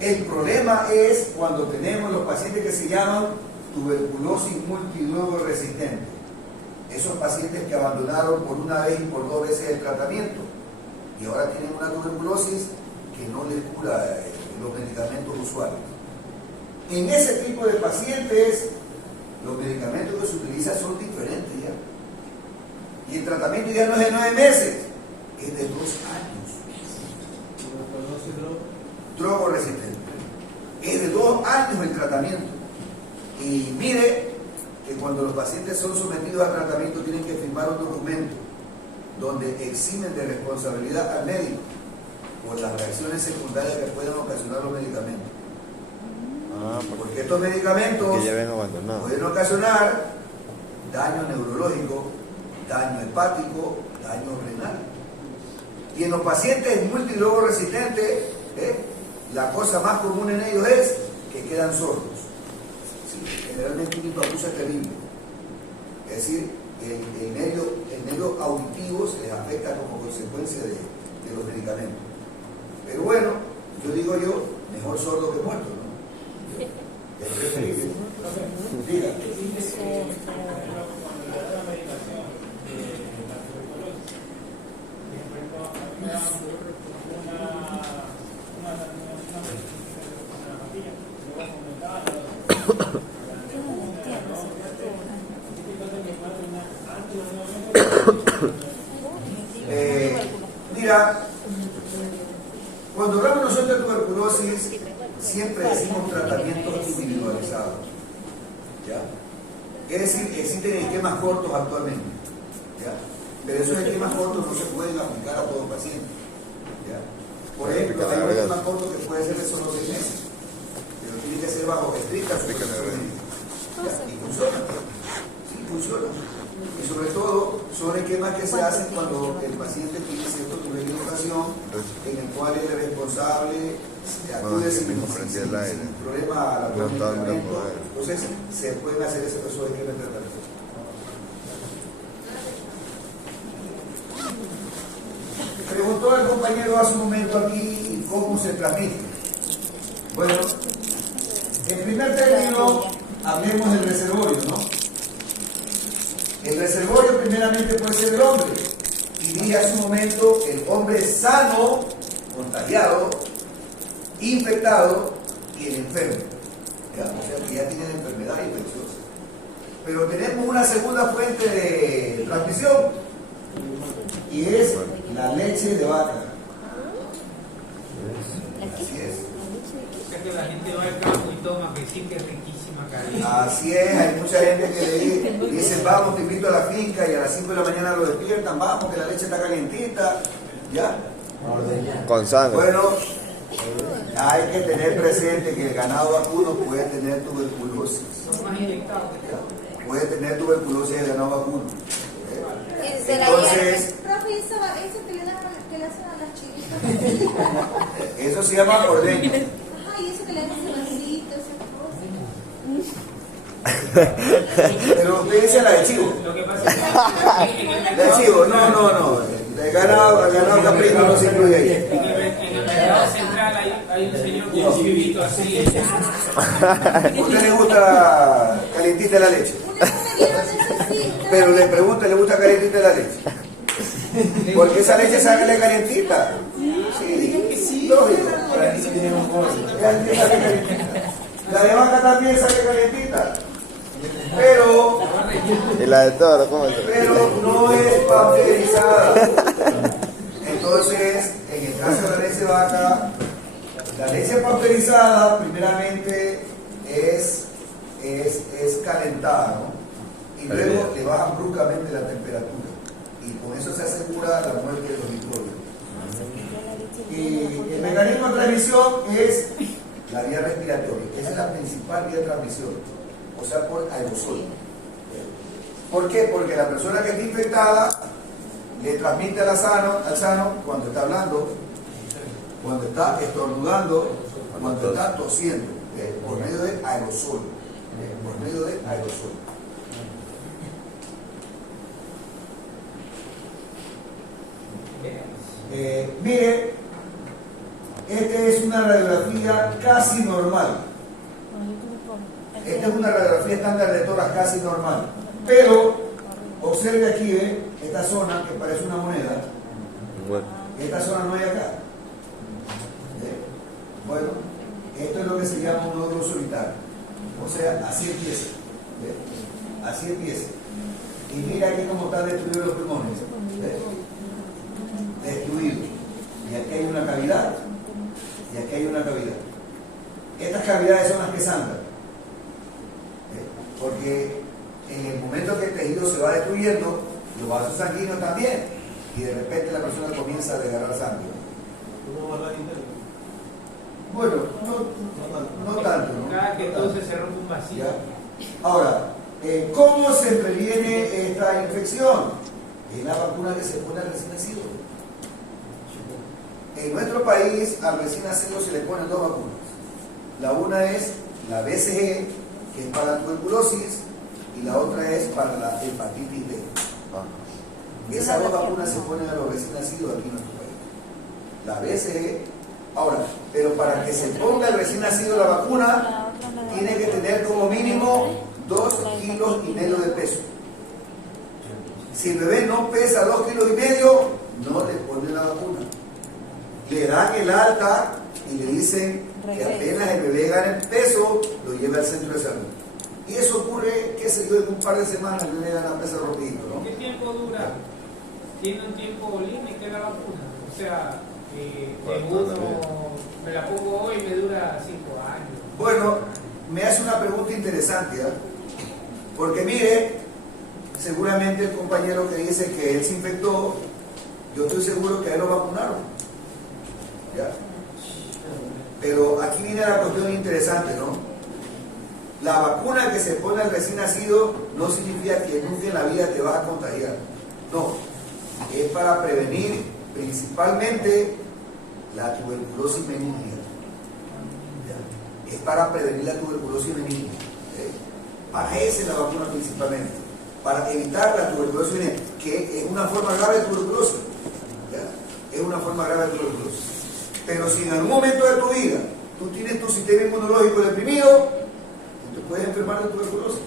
El problema es cuando tenemos los pacientes que se llaman tuberculosis multidrogo resistente. Esos pacientes que abandonaron por una vez y por 2 veces el tratamiento y ahora tienen una tuberculosis que no les cura los medicamentos usuales. En ese tipo de pacientes, los medicamentos que se utilizan son diferentes ya. Y el tratamiento ya no es de 9 meses, es de 2 años. Drogo resistente. Es de 2 años el tratamiento. Y mire que cuando los pacientes son sometidos al tratamiento tienen que firmar un documento donde eximen de responsabilidad al médico por las reacciones secundarias que pueden ocasionar los medicamentos. Porque estos medicamentos que ya ven abandonados pueden ocasionar daño neurológico, daño hepático, daño renal. Y en los pacientes multidrogo resistentes, la cosa más común en ellos es que quedan sordos. Sí, generalmente una hipoacusia terrible. Es decir, el nervio auditivo se les afecta como consecuencia de los medicamentos. Pero bueno, yo digo mejor sordo que muerto, ¿no? Es preferible. Diga. Mira, cuando hablamos nosotros de tuberculosis, siempre decimos tratamientos individualizados. ¿Ya? Es decir, existen esquemas cortos actualmente. ¿Ya? Pero esos esquemas cortos no se pueden aplicar a todo paciente. ¿Ya? Por ejemplo, hay un esquema corto que puede ser de solo 6 meses. Pero pero tiene que ser bajo estricta supervisión. Y funciona. Sí, funciona. Y sobre todo, son esquemas que se hacen cuando el paciente tiene cierto nivel de educación en el cual él es responsable, acude sin problema a la tratamiento. Entonces, se pueden hacer esos esquemas de tratamiento. Preguntó el compañero hace un momento aquí cómo se transmite. Bueno, en primer término, hablemos del reservorio, ¿no? El reservorio primeramente puede ser el hombre. Y dije hace un momento, el hombre sano, contagiado, infectado y el enfermo. ¿Ya? O sea que ya tienen enfermedad infecciosa. Pero tenemos una segunda fuente de transmisión y es la leche de vaca. Así es. O sea que la gente va al campo y toma, que sí que es riquísima caliente. Así es, hay mucha gente que le dice, vamos, te invito a la finca y a las 5 de la mañana lo despiertan, vamos, que la leche está calientita. ¿Ya? Con sangre. Bueno, hay que tener presente que el ganado vacuno puede tener tuberculosis. Son más inyectados. Puede tener tuberculosis el ganado vacuno. Entonces, profe, eso que le dan que le hacen a las chiquitas. Eso se llama ordeño. Ajá, y eso que le dan ese vasito, Pero usted dice la de chivo. Lo que pasa es que La de chivo, no. El ganado caprino no se incluye ahí. en el mercado central hay un señor con un chivito así. ¿A usted le gusta calientita la leche? Pero le pregunto, ¿le gusta calientita la leche? Porque esa leche sale calientita. Sí, lógico. La de vaca también sale calientita. Pero Y la de toro, ¿cómo es? pero no es pasteurizada. Entonces, en el caso de la leche de vaca, la leche pasteurizada primeramente es calentada, ¿no? Y luego le bajan bruscamente la temperatura. Y con eso se asegura la muerte de los microbios. Y el mecanismo de transmisión es la vía respiratoria. Esa es la principal vía de transmisión. O sea, por aerosol. ¿Por qué? Porque la persona que está infectada le transmite al sano cuando está hablando, cuando está estornudando, cuando está tosiendo, por medio de aerosol. Por medio de aerosol. Mire, esta es una radiografía casi normal. Esta es una radiografía estándar de tórax casi normal. Pero, observe aquí, esta zona que parece una moneda. Bueno. Esta zona no hay acá. Bueno, esto es lo que se llama un nódulo solitario. O sea, así empieza. Así empieza. Y mira aquí cómo están destruidos los pulmones. Destruidos. Y aquí hay una cavidad. Y aquí hay una cavidad. Estas cavidades son las que sangran. Porque en el momento que el tejido se va destruyendo, los vasos sanguíneos también. Y de repente la persona comienza a desgarrar sangre. Bueno, no tanto, ¿no? Cada que entonces se rompe un vacío. ¿Ya? Ahora, ¿cómo se previene esta infección? Es la vacuna que se pone al recién nacido. En nuestro país, al recién nacido se le ponen dos vacunas. La una es la BCG, que es para la tuberculosis, y la otra es para la hepatitis B. Esas dos vacunas se ponen a los recién nacidos aquí en nuestro país. La BCG. Ahora, pero para que se ponga el recién nacido la vacuna, tiene que tener como mínimo 2,5 kilos de peso. Si el bebé no pesa 2,5 kilos, no le ponen la vacuna. Le dan el alta y le dicen que apenas el bebé gane peso, lo lleve al centro de salud. Y eso ocurre, qué sé yo, en un par de semanas el bebé gana peso rapidito, ¿no? ¿Qué tiempo dura? ¿Tiene un tiempo límite la vacuna? O sea, me la pongo hoy y me dura 5 años. Bueno, me hace una pregunta interesante, ¿eh? Porque mire, seguramente el compañero que dice que él se infectó, yo estoy seguro que a él lo vacunaron. ¿Ya? Pero aquí viene la cuestión interesante, ¿no? La vacuna que se pone al recién nacido no significa que nunca en la vida te vas a contagiar. No, es para prevenir principalmente la tuberculosis meningia. Es para prevenir la tuberculosis meningia. Para eso es la vacuna principalmente. Para evitar la tuberculosis meningia, que es una forma grave de tuberculosis. ¿Ya? Es una forma grave de tuberculosis. Pero si en algún momento de tu vida tú tienes tu sistema inmunológico deprimido, te puedes enfermar de tuberculosis.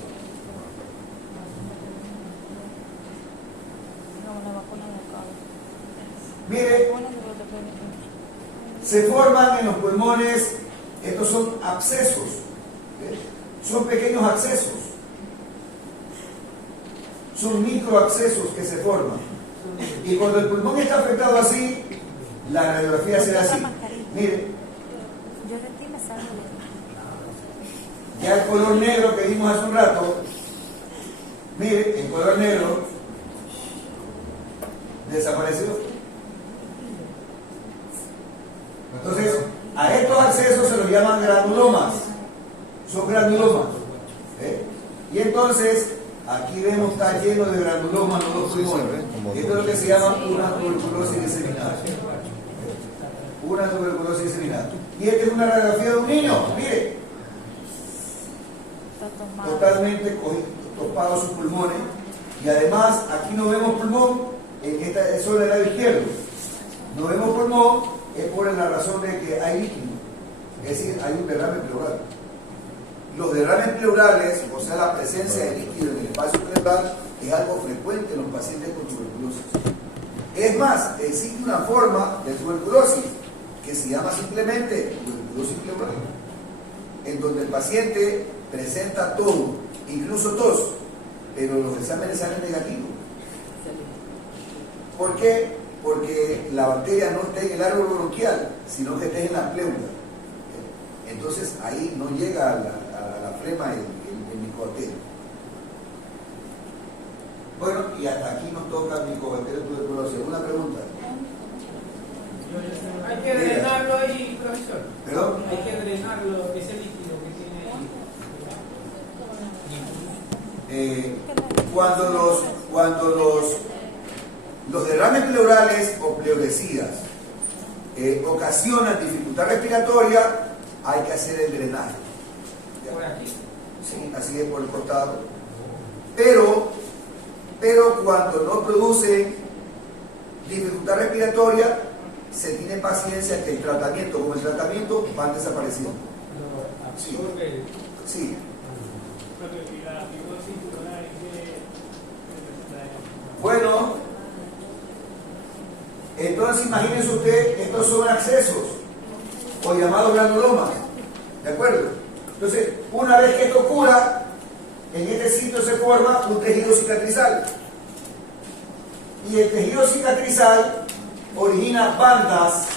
Mire, se forman en los pulmones, estos son abscesos, son pequeños abscesos, son microabscesos que se forman. Y cuando el pulmón está afectado así, la radiografía será así. Mire, ya el color negro que vimos hace un rato, mire, el color negro desapareció. Entonces, a estos abscesos se los llaman granulomas. Son granulomas. Y entonces, aquí vemos está lleno de granulomas en los pulmones. Esto es lo que se llama una tuberculosis diseminada. Una tuberculosis diseminada. Y esta es una radiografía de un niño. Mire, totalmente topados sus pulmones. Y además, aquí no vemos pulmón, en esta zona del lado izquierdo. No vemos pulmón. Es por la razón de que hay líquido, es decir, hay un derrame pleural. Los derrames pleurales, o sea, la presencia de líquido en el espacio pleural, es algo frecuente en los pacientes con tuberculosis. Es más, existe una forma de tuberculosis que se llama simplemente tuberculosis pleural, en donde el paciente presenta todo, incluso tos, pero los exámenes salen negativos. ¿Por qué? Porque la bacteria no está en el árbol bronquial, sino que está en la pleura. Entonces ahí no llega a la flema el micobacterio. Bueno, y hasta aquí nos toca el micobacterio tuberculosis. ¿Alguna pregunta? Hay que drenarlo ahí, profesor. ¿Perdón? Hay que drenarlo, ese líquido que tiene ahí. Cuando los derrames pleurales o pleuresidas ocasionan dificultad respiratoria, hay que hacer el drenaje. Por aquí. Sí, así es, por el costado. Pero cuando no producen dificultad respiratoria, se tiene paciencia que el tratamiento, como el tratamiento, van desapareciendo. Sí. Sí. Bueno, entonces imagínense usted, estos son accesos o llamados granulomas, ¿de acuerdo? Entonces, una vez que esto cura, en este sitio se forma un tejido cicatrizal. Y el tejido cicatrizal origina bandas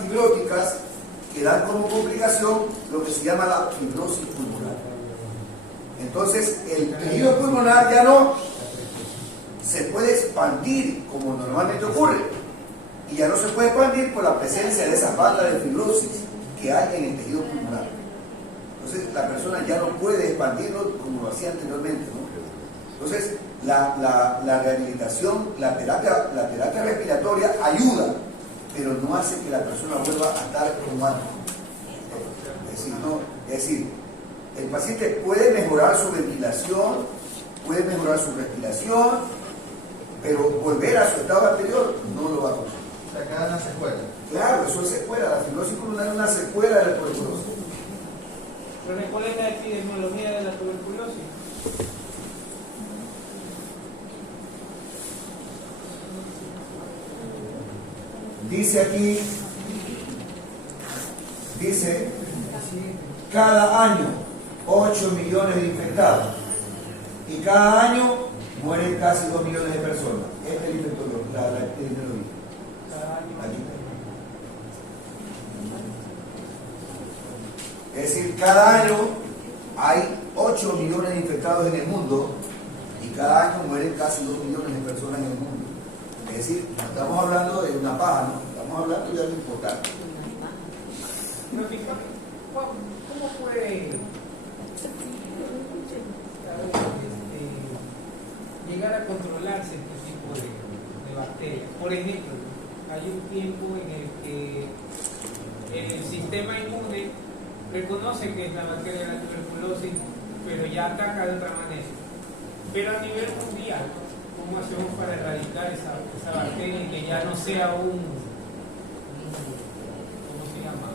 fibróticas que dan como complicación lo que se llama la fibrosis pulmonar. Entonces, el tejido pulmonar ya no se puede expandir como normalmente ocurre, y ya no se puede expandir por la presencia de esas bandas de fibrosis que hay en el tejido pulmonar. Entonces la persona ya no puede expandirlo como lo hacía anteriormente, ¿no? Entonces la rehabilitación, la terapia respiratoria ayuda, pero no hace que la persona vuelva a estar como antes. Es decir, el paciente puede mejorar su ventilación, puede mejorar su respiración, pero volver a su estado anterior no lo va a conseguir. O sea, queda una secuela. Claro, eso es secuela. La fibrosis pulmonar es una secuela de la tuberculosis. Pero ¿cuál es la epidemiología de la tuberculosis? Dice aquí, cada año 8 millones de infectados, y cada año mueren casi 2 millones de personas. Esta es la epidemiología. Aquí. Es decir, cada año hay 8 millones de infectados en el mundo, y cada año mueren casi 2 millones de personas en el mundo. Es decir, no estamos hablando de una paja, no, estamos hablando ya de lo importante. Profe, ¿cómo puede llegar a controlarse este tipo de bacterias? Por ejemplo, hay un tiempo en el que el sistema inmune reconoce que es la bacteria de la tuberculosis, pero ya ataca de otra manera. Pero a nivel mundial, ¿cómo hacemos para erradicar esa bacteria y que ya no sea ¿cómo se llama?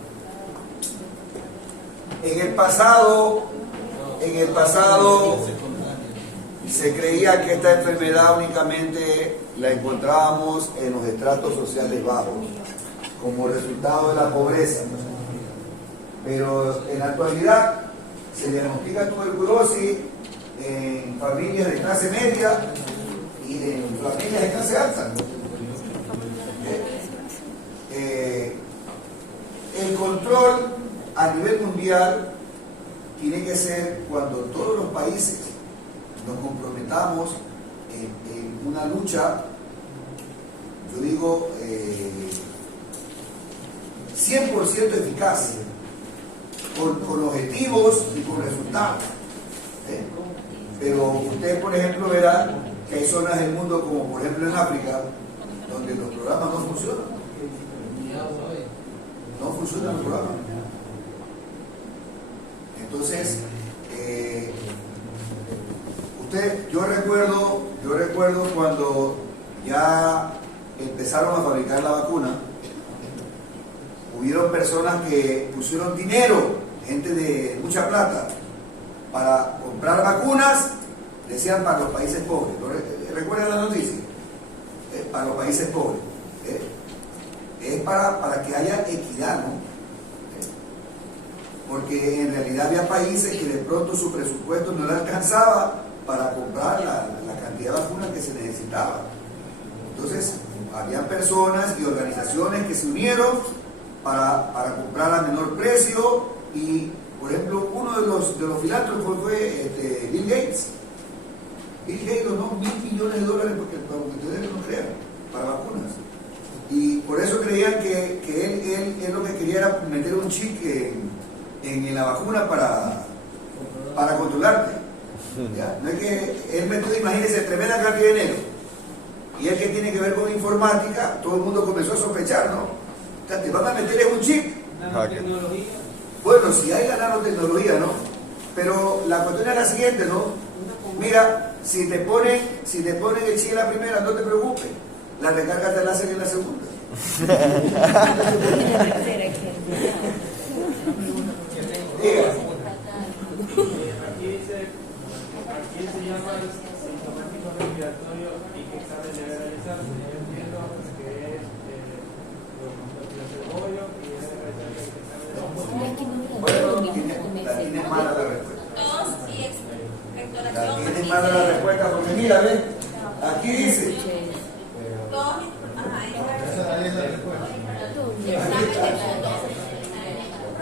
En el pasado se creía que esta enfermedad únicamente la encontrábamos en los estratos sociales bajos, como resultado de la pobreza. Pero en la actualidad se diagnostica tuberculosis en familias de clase media y en familias de clase alta. El control a nivel mundial tiene que ser cuando todos los países nos comprometamos en una lucha, yo digo, 100% eficaz, con objetivos y con resultados. Pero usted, por ejemplo, verá que hay zonas del mundo, como por ejemplo en África, donde los programas no funcionan. No funcionan los programas. Entonces, yo recuerdo cuando ya empezaron a fabricar la vacuna, hubieron personas que pusieron dinero, gente de mucha plata, para comprar vacunas, decían para los países pobres. ¿Recuerdan la noticia? Para los países pobres. Es para que haya equidad, ¿no? Porque en realidad había países que de pronto su presupuesto no le alcanzaba para comprar la cantidad de vacunas que se necesitaba. Entonces, había personas y organizaciones que se unieron para comprar a menor precio y, por ejemplo, uno de los filántropos fue Bill Gates. Bill Gates donó $1.000 millones, porque para que ustedes no crean, para vacunas. Y por eso creían que él lo que quería era meter un chip en la vacuna para controlarte. ¿Ya? No es que él metió, imagínense, tremenda cantidad de dinero. Y el que tiene que ver con informática, todo el mundo comenzó a sospechar, ¿no? O sea, te van a meter en un chip. Nanotecnología. Bueno, si hay la nanotecnología, ¿no? Pero la cuestión es la siguiente, ¿no? Mira, si te ponen el chip en la primera, no te preocupes. La recarga te la hacen en la segunda. Diga. Aquí se llama sintomático respiratorio y que está de liberalizarse. Yo entiendo que es los cebollos y es Bueno, tiene mala la respuesta. Tos y expectoración. Tiene mala la respuesta porque mira, ve, aquí dice. Tos, ajá, Esa es la respuesta.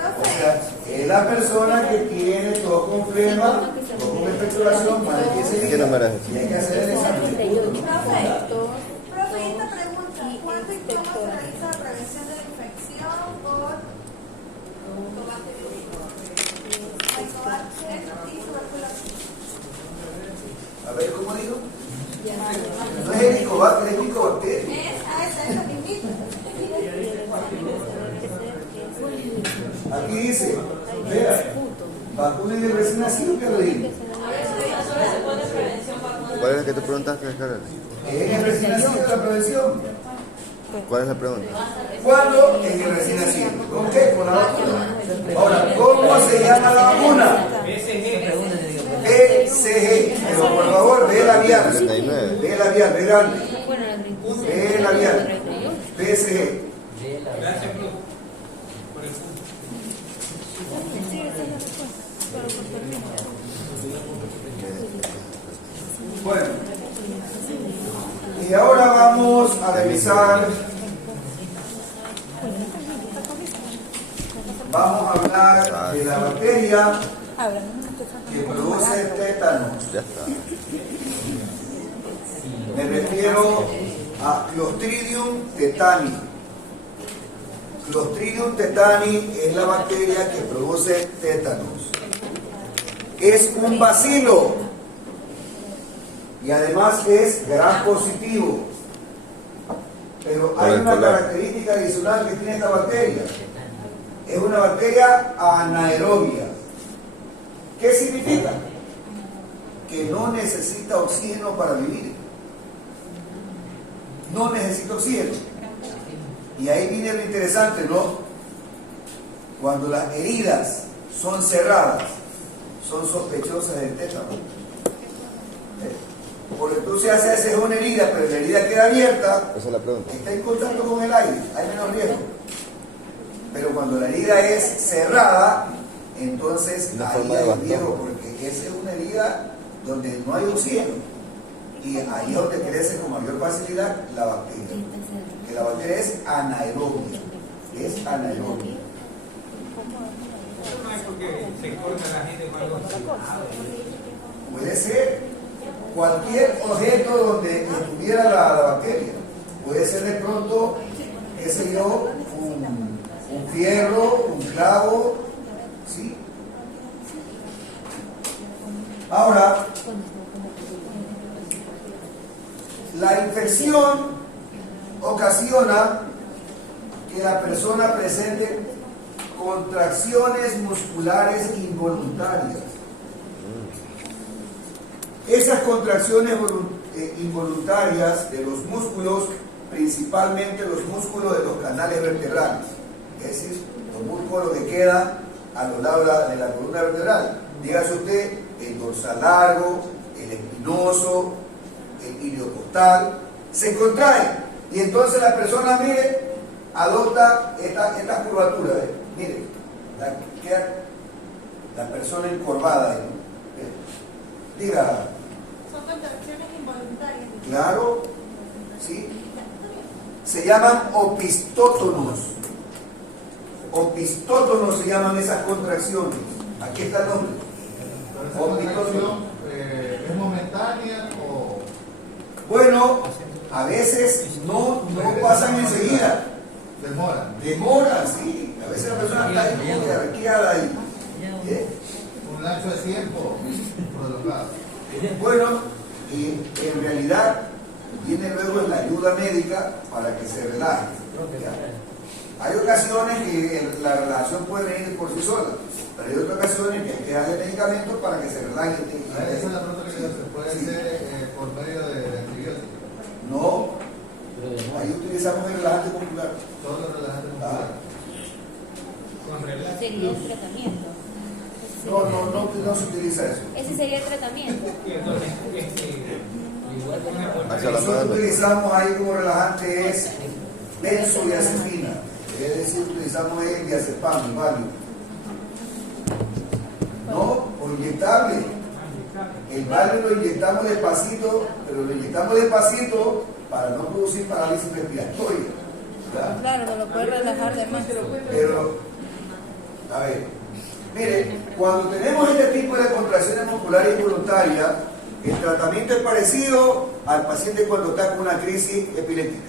O sea, es la persona que tiene tos con flema, tos con expectoración, más de 15 días. ¿Qué número es? Y hay que hacer el examen. Profe, esta pregunta, ¿cuánto y cómo se realiza la prevención de la infección por Helicobacter y tuberculosis? A ver, ¿cómo digo? No es helicobacter, es helicobacter. Esa es la que invita. Aquí dice, vea, vacuna de recién nacido, que lo digo. ¿Cuál es la que tú preguntaste, Carlos? En el recién nacido la prevención. ¿Cuál es la pregunta? ¿Cuándo? En el recién nacido. ¿Con qué? Con la vacuna. Ahora, ¿cómo se llama la vacuna? BCG. Pero por favor, ve el labial. 39. Ve el labial, ve grande. Ve el labial. BCG. Gracias, profe, por el punto. Bueno, y ahora vamos a revisar, vamos a hablar de la bacteria que produce el tétano. Ya está. Me refiero a Clostridium tetani. Clostridium tetani es la bacteria que produce tétanos. Es un bacilo y además es gram positivo. Pero hay una característica adicional que tiene esta bacteria. Es una bacteria anaerobia. ¿Qué significa? Que no necesita oxígeno para vivir. No necesita oxígeno. Y ahí viene lo interesante, ¿no? Cuando las heridas son cerradas, son sospechosas del tétano. Porque tú se haces una herida, pero la herida queda abierta, Esa es la pregunta. está en contacto con el aire, hay menos riesgo. Pero cuando la herida es cerrada, entonces Una ahí forma de hay bastón. riesgo, porque esa es una herida donde no hay oxígeno. Y ahí es donde crece con mayor facilidad la bacteria. Que la bacteria es anaerobia. Es anaerobia. Eso no es porque se corta la gente con algo así. Puede ser cualquier objeto donde estuviera la bacteria. Puede ser de pronto, qué sé yo, un fierro, un clavo, ¿sí? Ahora, la infección ocasiona que la persona presente contracciones musculares involuntarias. Esas contracciones involuntarias de los músculos, principalmente los músculos de los canales vertebrales, es decir, los músculos que quedan a lo largo de la columna vertebral. Dígase usted, el dorsal largo, el espinoso, el iliocostal, se contraen. Y entonces la persona, mire, adopta esta curvatura. Mire, queda la persona encorvada ahí, ¿no? Diga. Son contracciones involuntarias. Claro, ¿sí? Se llaman opistótonos. Opistótonos se llaman esas contracciones. Aquí está el nombre. Pero esa contracción es momentánea o Bueno, a veces no pasan enseguida. Demoran, sí. A veces la persona está ahí como arqueada ahí. ¿Bien? un lapso de tiempo prolongado. Bueno, y en realidad viene luego la ayuda médica para que se relaje. ¿Ya? Hay ocasiones que la relajación puede venir por sí sola, pero hay otras ocasiones que hay que darle medicamentos para que se relaje. Esa es la pregunta que se puede hacer por medio de antibióticos. No, ahí utilizamos el relajante muscular. Todos los relajantes musculares. Con relax. Sería el tratamiento. No se utiliza eso. Ese sería el tratamiento. Y entonces, Hacia la Nosotros mano. utilizamos ahí como relajante es benzodiazepina, es decir, utilizamos el diazepam, el Valium. No, o inyectable. El Valium lo inyectamos despacito, pero lo inyectamos despacito para no producir parálisis respiratoria. ¿Verdad? Claro, no lo puede relajar de más. Pero, a ver, mire, cuando tenemos este tipo de contracciones musculares involuntarias, el tratamiento es parecido al paciente cuando está con una crisis epiléptica.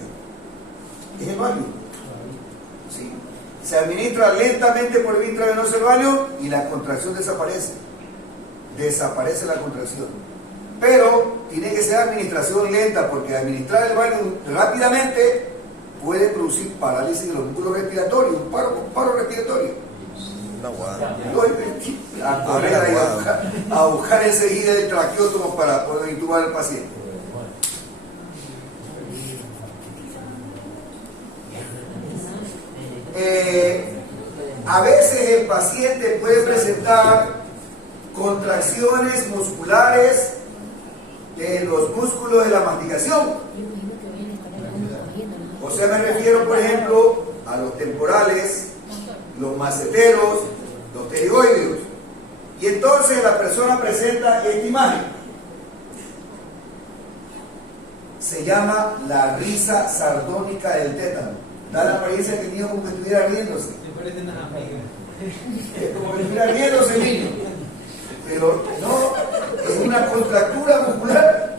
Es el Valium. ¿Sí? Se administra lentamente por vía intravenosa el Valium y la contracción desaparece. Desaparece la contracción. Pero tiene que ser administración lenta, porque administrar el Valium rápidamente puede producir parálisis de los músculos respiratorios, un paro respiratorio. Una guada. A correr ahí, a buscar enseguida el traqueótomo para poder intubar al paciente. A veces el paciente puede presentar contracciones musculares de los músculos de la masticación. O sea, me refiero, por ejemplo, a los temporales, los maceteros, los pterigoideos. Y entonces la persona presenta esta imagen. Se llama la risa sardónica del tétano. Da la apariencia que el niño como que estuviera riéndose. Es como que estuviera riéndose el niño. Pero no, es una contractura muscular.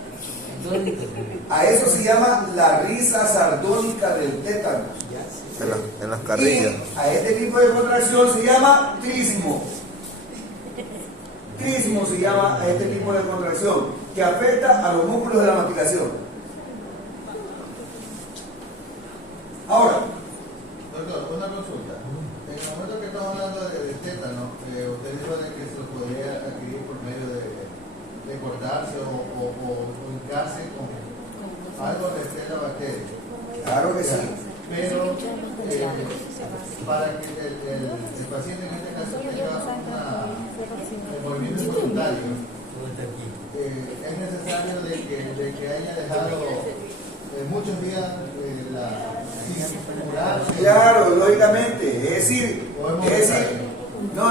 A eso se llama la risa sardónica del tétano. En las carrillas. Y a este tipo de contracción se llama trismo. Trismo se llama a este tipo de contracción que afecta a los músculos de la masticación. Ahora, doctor, una consulta. En el momento que estamos hablando de tétano, usted dijo de que se lo podría adquirir por medio de cortarse o hincarse con algo de esta bacteria. claro que sí. Pero para que el paciente en este caso tenga un movimiento involuntario, es necesario de que haya dejado muchos días sin curarse. Claro, lógicamente. Es decir, no.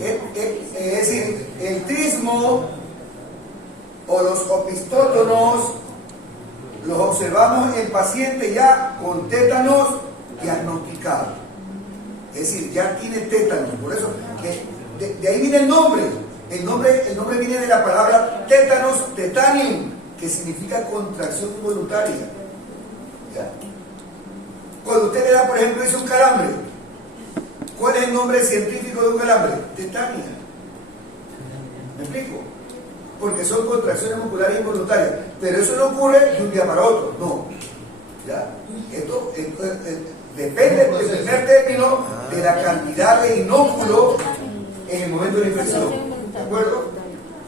Es decir, el trismo o los opistótonos los observamos en pacientes ya con tétanos diagnosticados. Es decir, ya tiene tétanos. Por eso, de ahí viene el nombre. El nombre viene de la palabra tétanos, tetanium, que significa contracción involuntaria. ¿Ya? Cuando usted le da, por ejemplo, dice un calambre, ¿cuál es el nombre científico de un calambre? Tetania. ¿Me explico? Porque son contracciones musculares involuntarias. Pero eso no ocurre de un día para otro, no. ¿Ya? Esto depende del primer término de la cantidad de inóculo en el momento de la infección. ¿De acuerdo?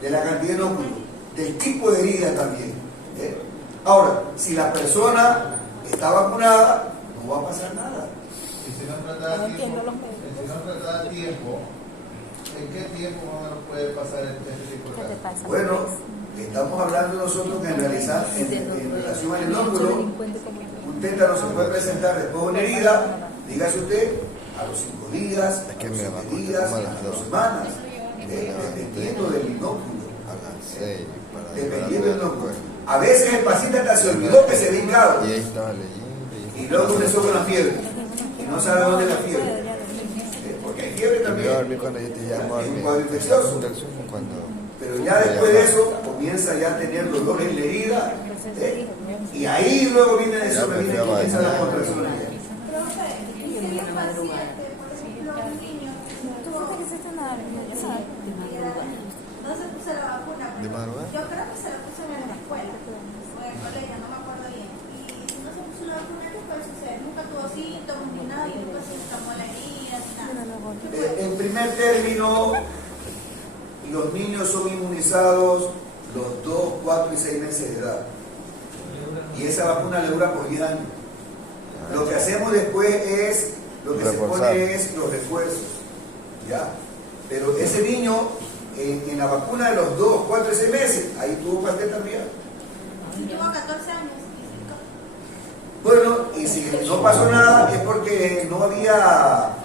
De la cantidad de inóculo. Del tipo de herida también. Ahora, si la persona está vacunada, no va a pasar nada. Y si no trata a tiempo, ¿en qué tiempo más o menos puede pasar este tipo de casos? Bueno, estamos hablando nosotros que en relación al inóculo, un tétano se puede presentar después de una herida, dígase usted, a los 5 días, a los 7 días, a las 2 semanas, dependiendo del inóculo. Dependiendo del inóculo. A veces el paciente hasta se olvidó que se había hincado. Y ahí estaba leyendo. Y luego comenzó con la fiebre. Y no sabe dónde es la fiebre. Porque hay fiebre también. Yo dormí cuando yo te llamo. Es un cuadro infeccioso. Cuando Pero ya después de eso comienza ya a tener dolor en la herida. Y ahí luego viene de eso, viene y comienza las contracciones. Profe, y si el paciente, por ejemplo, un niño, no se puso la vacuna, ¿De madrugada? yo creo que se la puso en la escuela o en el colegio, no me acuerdo bien. Y si no se puso la vacuna, ¿qué puede suceder? Nunca tuvo síntomas ni nada y nunca se inflamó la herida ni nada. En primer término, los niños son inmunizados los 2, 4 y 6 meses de edad. Y esa vacuna le dura por 10 años. Lo que hacemos después es, lo que se pone es los refuerzos. ¿Ya? Pero ese niño, en la vacuna de los 2, 4 y 6 meses, ahí tuvo parte también. Si tuvo 14 años. Bueno, y si no pasó nada es porque no había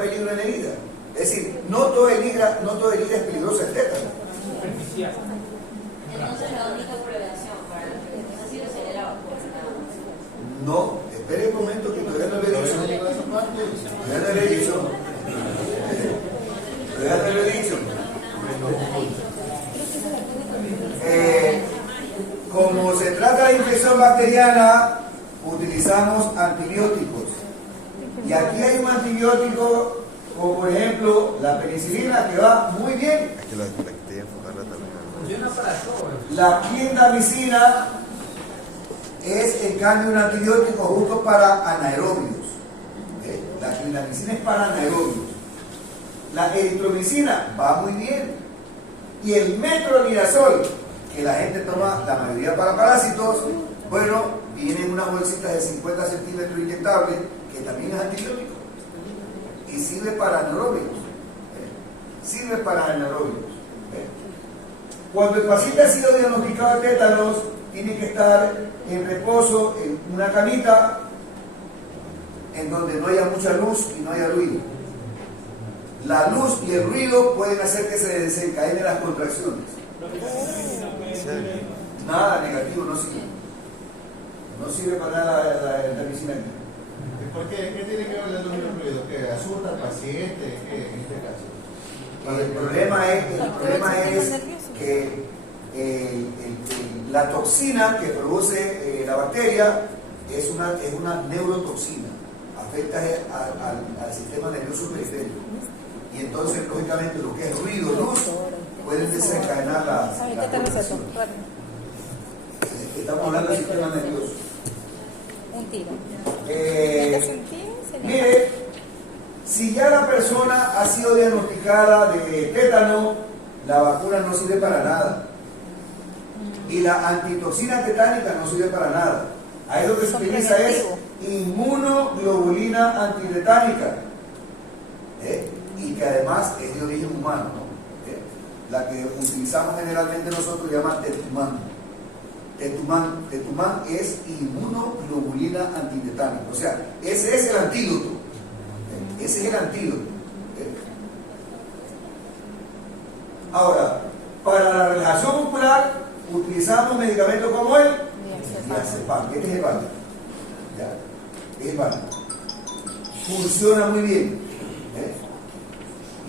peligro en la herida. Es decir, no toda herida es peligrosa, el tétano. Entonces la única prevención para los que no han sido sería la vacuna. No, espere un momento que todavía no le he dicho. Todavía no le he dicho. Todavía no le he dicho. Como se trata de infección bacteriana, utilizamos antibióticos. Y aquí hay un antibiótico, como por ejemplo la penicilina, que va muy bien. Es que lo detecté, enfocarla también. Funciona para todo. La clindamicina es en cambio un antibiótico justo para anaerobios. La clindamicina es para anaerobios. La eritromicina va muy bien. Y el metronidazol, que la gente toma la mayoría para parásitos, bueno, viene en unas bolsitas de 50 centímetros inyectables, que también es antibiótico. Y sirve para anaerobios. Sirve para anaerobios. Cuando el paciente ha sido diagnosticado de tétanos, tiene que estar en reposo en una camita en donde no haya mucha luz y no haya ruido. La luz y el ruido pueden hacer que se desencadenen las contracciones. Nada negativo, no sirve. No sirve para nada la medicina. ¿Por qué? ¿Qué tiene que ver la luz y el ruido? ¿Qué asusta al paciente? ¿Qué en este caso? El problema es que la toxina que produce la bacteria es una neurotoxina, afecta al sistema nervioso periférico. Y entonces, lógicamente, lo que es ruido, luz, pueden desencadenar la pulsación. Estamos hablando del sistema nervioso. Un tiro. Mire, si ya la persona ha sido diagnosticada de tétano, la vacuna no sirve para nada. Y la antitoxina tetánica no sirve para nada. Ahí lo que se utiliza es inmunoglobulina antitetánica, y que además es de origen humano, ¿no? La que utilizamos generalmente nosotros llama Tetumán. Tetumán es inmunoglobulina antitetánica, o sea, ese es el antídoto. Ese es el antídoto. Ahora, para la relajación muscular utilizamos medicamentos como el diazepam. Este es el pan. Ya, es el pan. Funciona muy bien.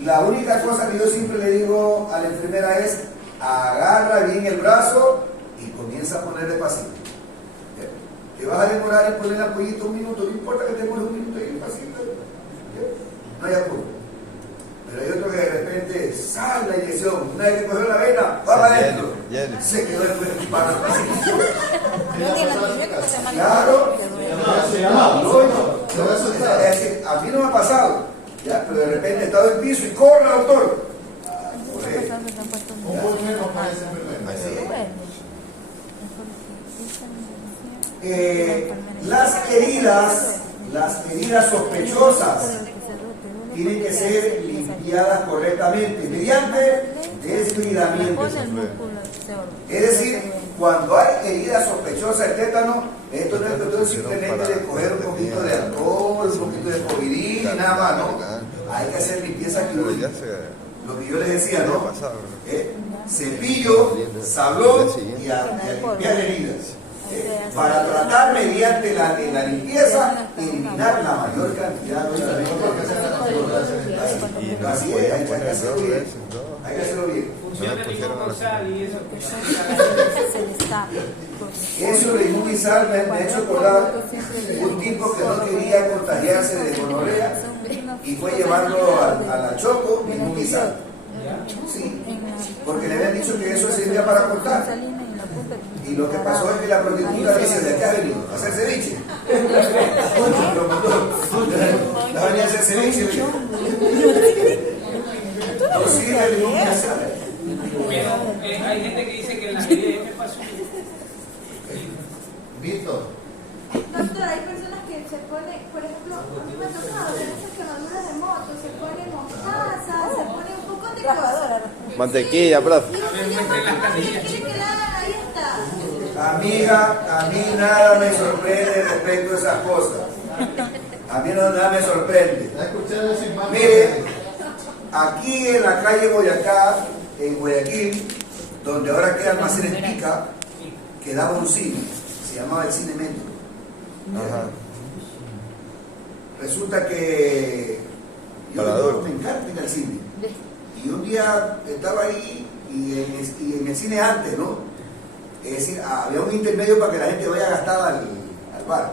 La única cosa que yo siempre le digo a la enfermera es: agarra bien el brazo y comienza a poner despacito. Te vas a demorar en poner el apoyito un minuto, no importa que te demores un minuto y despacito. No hay apuro. Pero hay otro que de repente sale la inyección, una vez que cogió la vena, va para adentro. Se quedó el para claro. A mí no me ha pasado, ya, pero de repente he estado en piso y corre, doctor. Un poco menos para esa enfermedad. Las heridas sospechosas tienen que ser limpiadas correctamente mediante desbridamiento. Es decir, cuando hay heridas sospechosas de tétano, esto no es cuestión simplemente de coger un poquito de alcohol, un poquito de covidín y nada más, ¿no? Hay que hacer limpieza quirúrgica. Lo que yo les decía, ¿no? Cepillo, sablón y a limpiar heridas. Para tratar mediante la limpieza, eliminar la mayor cantidad de así es, hay que hacerlo bien. Hay que hacerlo bien. Funciona el limón con sal y eso. Eso de limón y sal me ha hecho acordar un tipo que no quería contagiarse de gonorrea y fue llevarlo a la Choco, limón y sal. Sí, porque le habían dicho que eso servía para cortar. Y lo que pasó es que la prostituta dice: ¿de qué ha venido? ¿A hacer ceviche? La venía a hacer ceviche. No sirve el limón y la sal. Pero hay gente que dice que la herida me pasó. Víctor. Doctor, hay personas que se ponen, por ejemplo, a mí me ha tocado de esas quemaduras de moto, se ponen mostaza, se ponen un poco de cosas. Mantequilla, profe. Y no se llama, ¿quiere que la hagan? Ahí está. Amiga, a mí nada me sorprende respecto a esas cosas. A mí no nada me sorprende. Mire, aquí en la calle Boyacá, en Guayaquil, donde ahora queda Almacenes Pica, quedaba un cine, se llamaba el Cine Metro. Ajá. Resulta que yo me encanta ir al cine. Y un día estaba ahí y en el cine antes, ¿no? Es decir, había un intermedio para que la gente vaya a gastar al bar.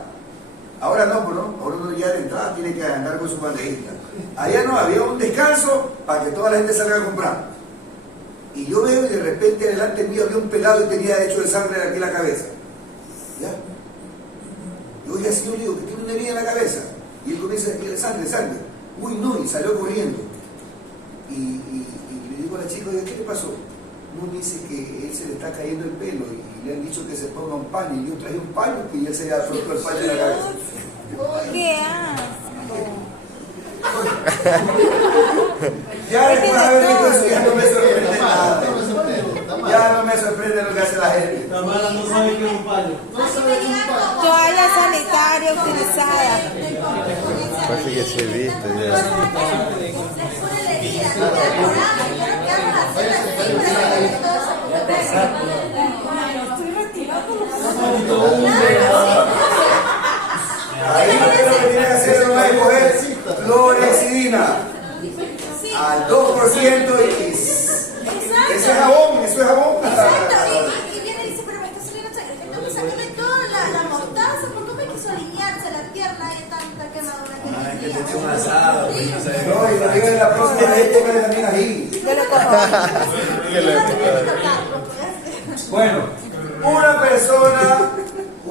Ahora no, pues no, ahora uno ya de entrada tiene que andar con su bandejita. Allá no, había un descanso para que toda la gente salga a comprar. Y yo veo y de repente delante mío había un pelado y tenía hecho de sangre aquí en la cabeza. ¿Ya? Y oye, señor, le digo, que tiene una herida en la cabeza. Y él comienza a decir: sangre. Uy, no, y salió corriendo. Y le digo a la chica: oye, ¿qué le pasó? No, dice que él se le está cayendo el pelo y le han dicho que se ponga un paño. Y yo traje un paño y él se le ha puesto el paño en la cabeza. ¿Qué asco? Ya después de haber visto eso, ya no me sorprende nada. Ya no me sorprende lo que hace la gente. Tamara no sabe qué es un paño. Toalla sanitaria utilizada. Parece que se viste ya. Ahí lo que tiene que hacer es coger fluorescidina al 2% y ese es jabón, eso es jabón. Qué loco. Bueno,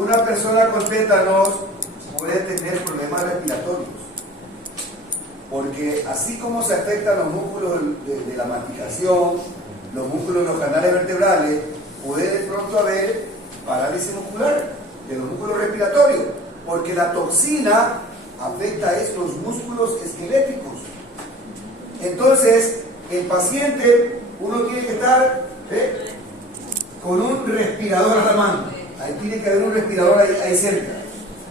una persona con tétanos puede tener problemas respiratorios, porque así como se afectan los músculos de la masticación, los músculos de los canales vertebrales, puede de pronto haber parálisis muscular de los músculos respiratorios, porque la toxina afecta a estos músculos esqueléticos. Entonces, el paciente, uno tiene que estar con un respirador a la mano. Ahí tiene que haber un respirador ahí cerca.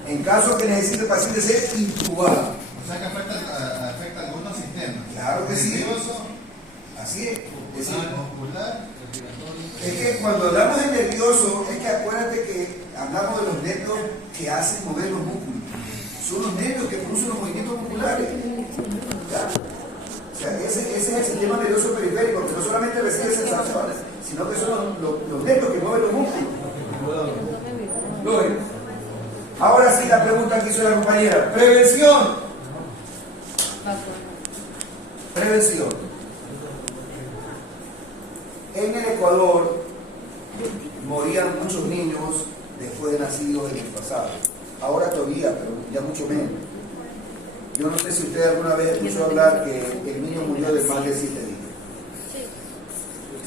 En caso que necesite el paciente ser intubado. O sea que afecta algunos sistemas. Claro que sí. Nervioso, Así es. Es decir, muscular, respiratorio. es que cuando hablamos de nervioso, es que acuérdate que hablamos de los nervios que hacen mover los músculos. Son los nervios que producen los movimientos musculares. ¿Ya? O sea, ese es el sistema nervioso periférico, que no solamente recibe sensaciones, sino que son los nervios que mueven los músculos. Lógico. Ahora sí, la pregunta que hizo la compañera. Prevención. Prevención. En el Ecuador morían muchos niños después de nacidos en el pasado. Ahora todavía, pero ya mucho menos. Yo no sé si usted alguna vez escuchó hablar que el niño murió de más de 7 días.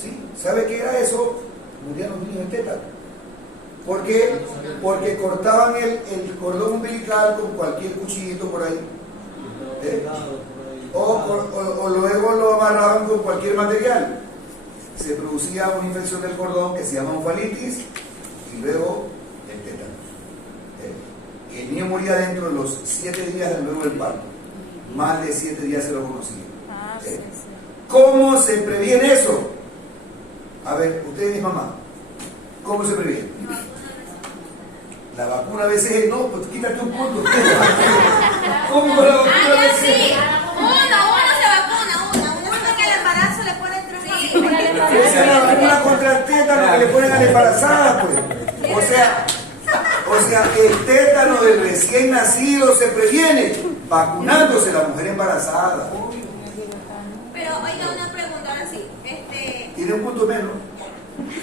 ¿Sí? ¿Sabe qué era eso? Morían los niños en tétano. ¿Por qué? Porque cortaban el cordón umbilical con cualquier cuchillito por ahí. O luego lo amarraban con cualquier material. Se producía una infección del cordón que se llama oncefalitis y luego el tétano. Y el niño moría dentro de los 7 días luego del parto. Más de 7 días se lo conocía. ¿Cómo se previene eso? A ver, usted es mamá. ¿Cómo se previene? La vacuna a veces es no, pues quítate un punto. ¿Cómo con la vacuna a veces? Sí, uno se vacuna, uno porque el embarazo le pone 3 meses. Esa es la vacuna contra el tétano que le ponen a la embarazada, pues. O sea, el tétano del recién nacido se previene vacunándose la mujer embarazada. Pero oiga, una pregunta ahora sí. Tiene un punto menos.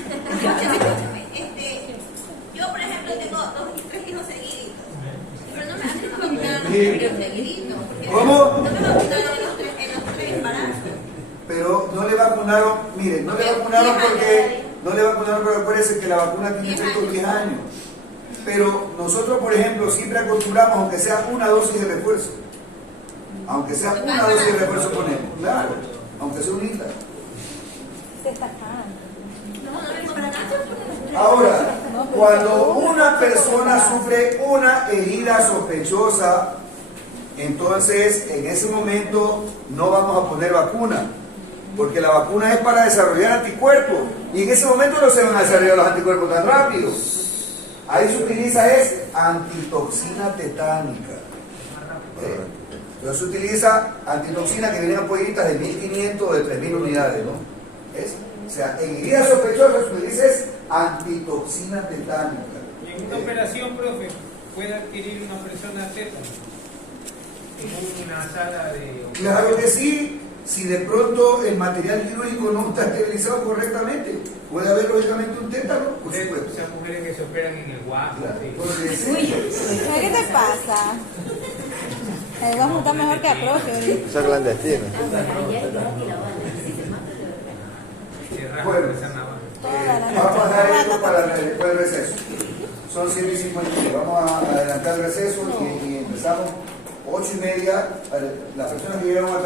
Escúchame. Yo, por ejemplo, tengo 3 hijos seguiditos. Pero no me hacen vacunar los 3 seguiditos. ¿Cómo? No me vacunaron en los 3 embarazos. Pero no le vacunaron, miren, no le vacunaron porque acuérdense que la vacuna tiene efecto 10 años. Pero nosotros, por ejemplo, siempre acostumbramos, aunque sea una dosis de refuerzo. Aunque sea una dosis de refuerzo ponemos, claro, aunque sea un isla. Ahora, cuando una persona sufre una herida sospechosa, entonces en ese momento no vamos a poner vacuna, porque la vacuna es para desarrollar anticuerpos, y en ese momento no se van a desarrollar los anticuerpos tan rápido. Ahí se utiliza antitoxina tetánica. Entonces se utiliza antitoxina que vienen ampollitas de 1500 o de 3000 unidades, ¿no? O sea, en heridas sospechosas se utiliza antitoxina tetánica. Y en una operación, profe, puede adquirir una persona tétano en una sala de... Claro que sí, si de pronto el material quirúrgico no está esterilizado correctamente, puede haber lógicamente un tétano, por supuesto. Esas mujeres que se operan en el guapo. Claro, Sí. porque sí. Uy, ¿qué te pasa? Vas a juntar mejor que a profe ahorita. Eso es clandestino. Bueno, Toda la vamos a dar esto noche. para después del receso. Son 7:50. Vamos a adelantar el receso y empezamos 8:30. Las personas que llegaron a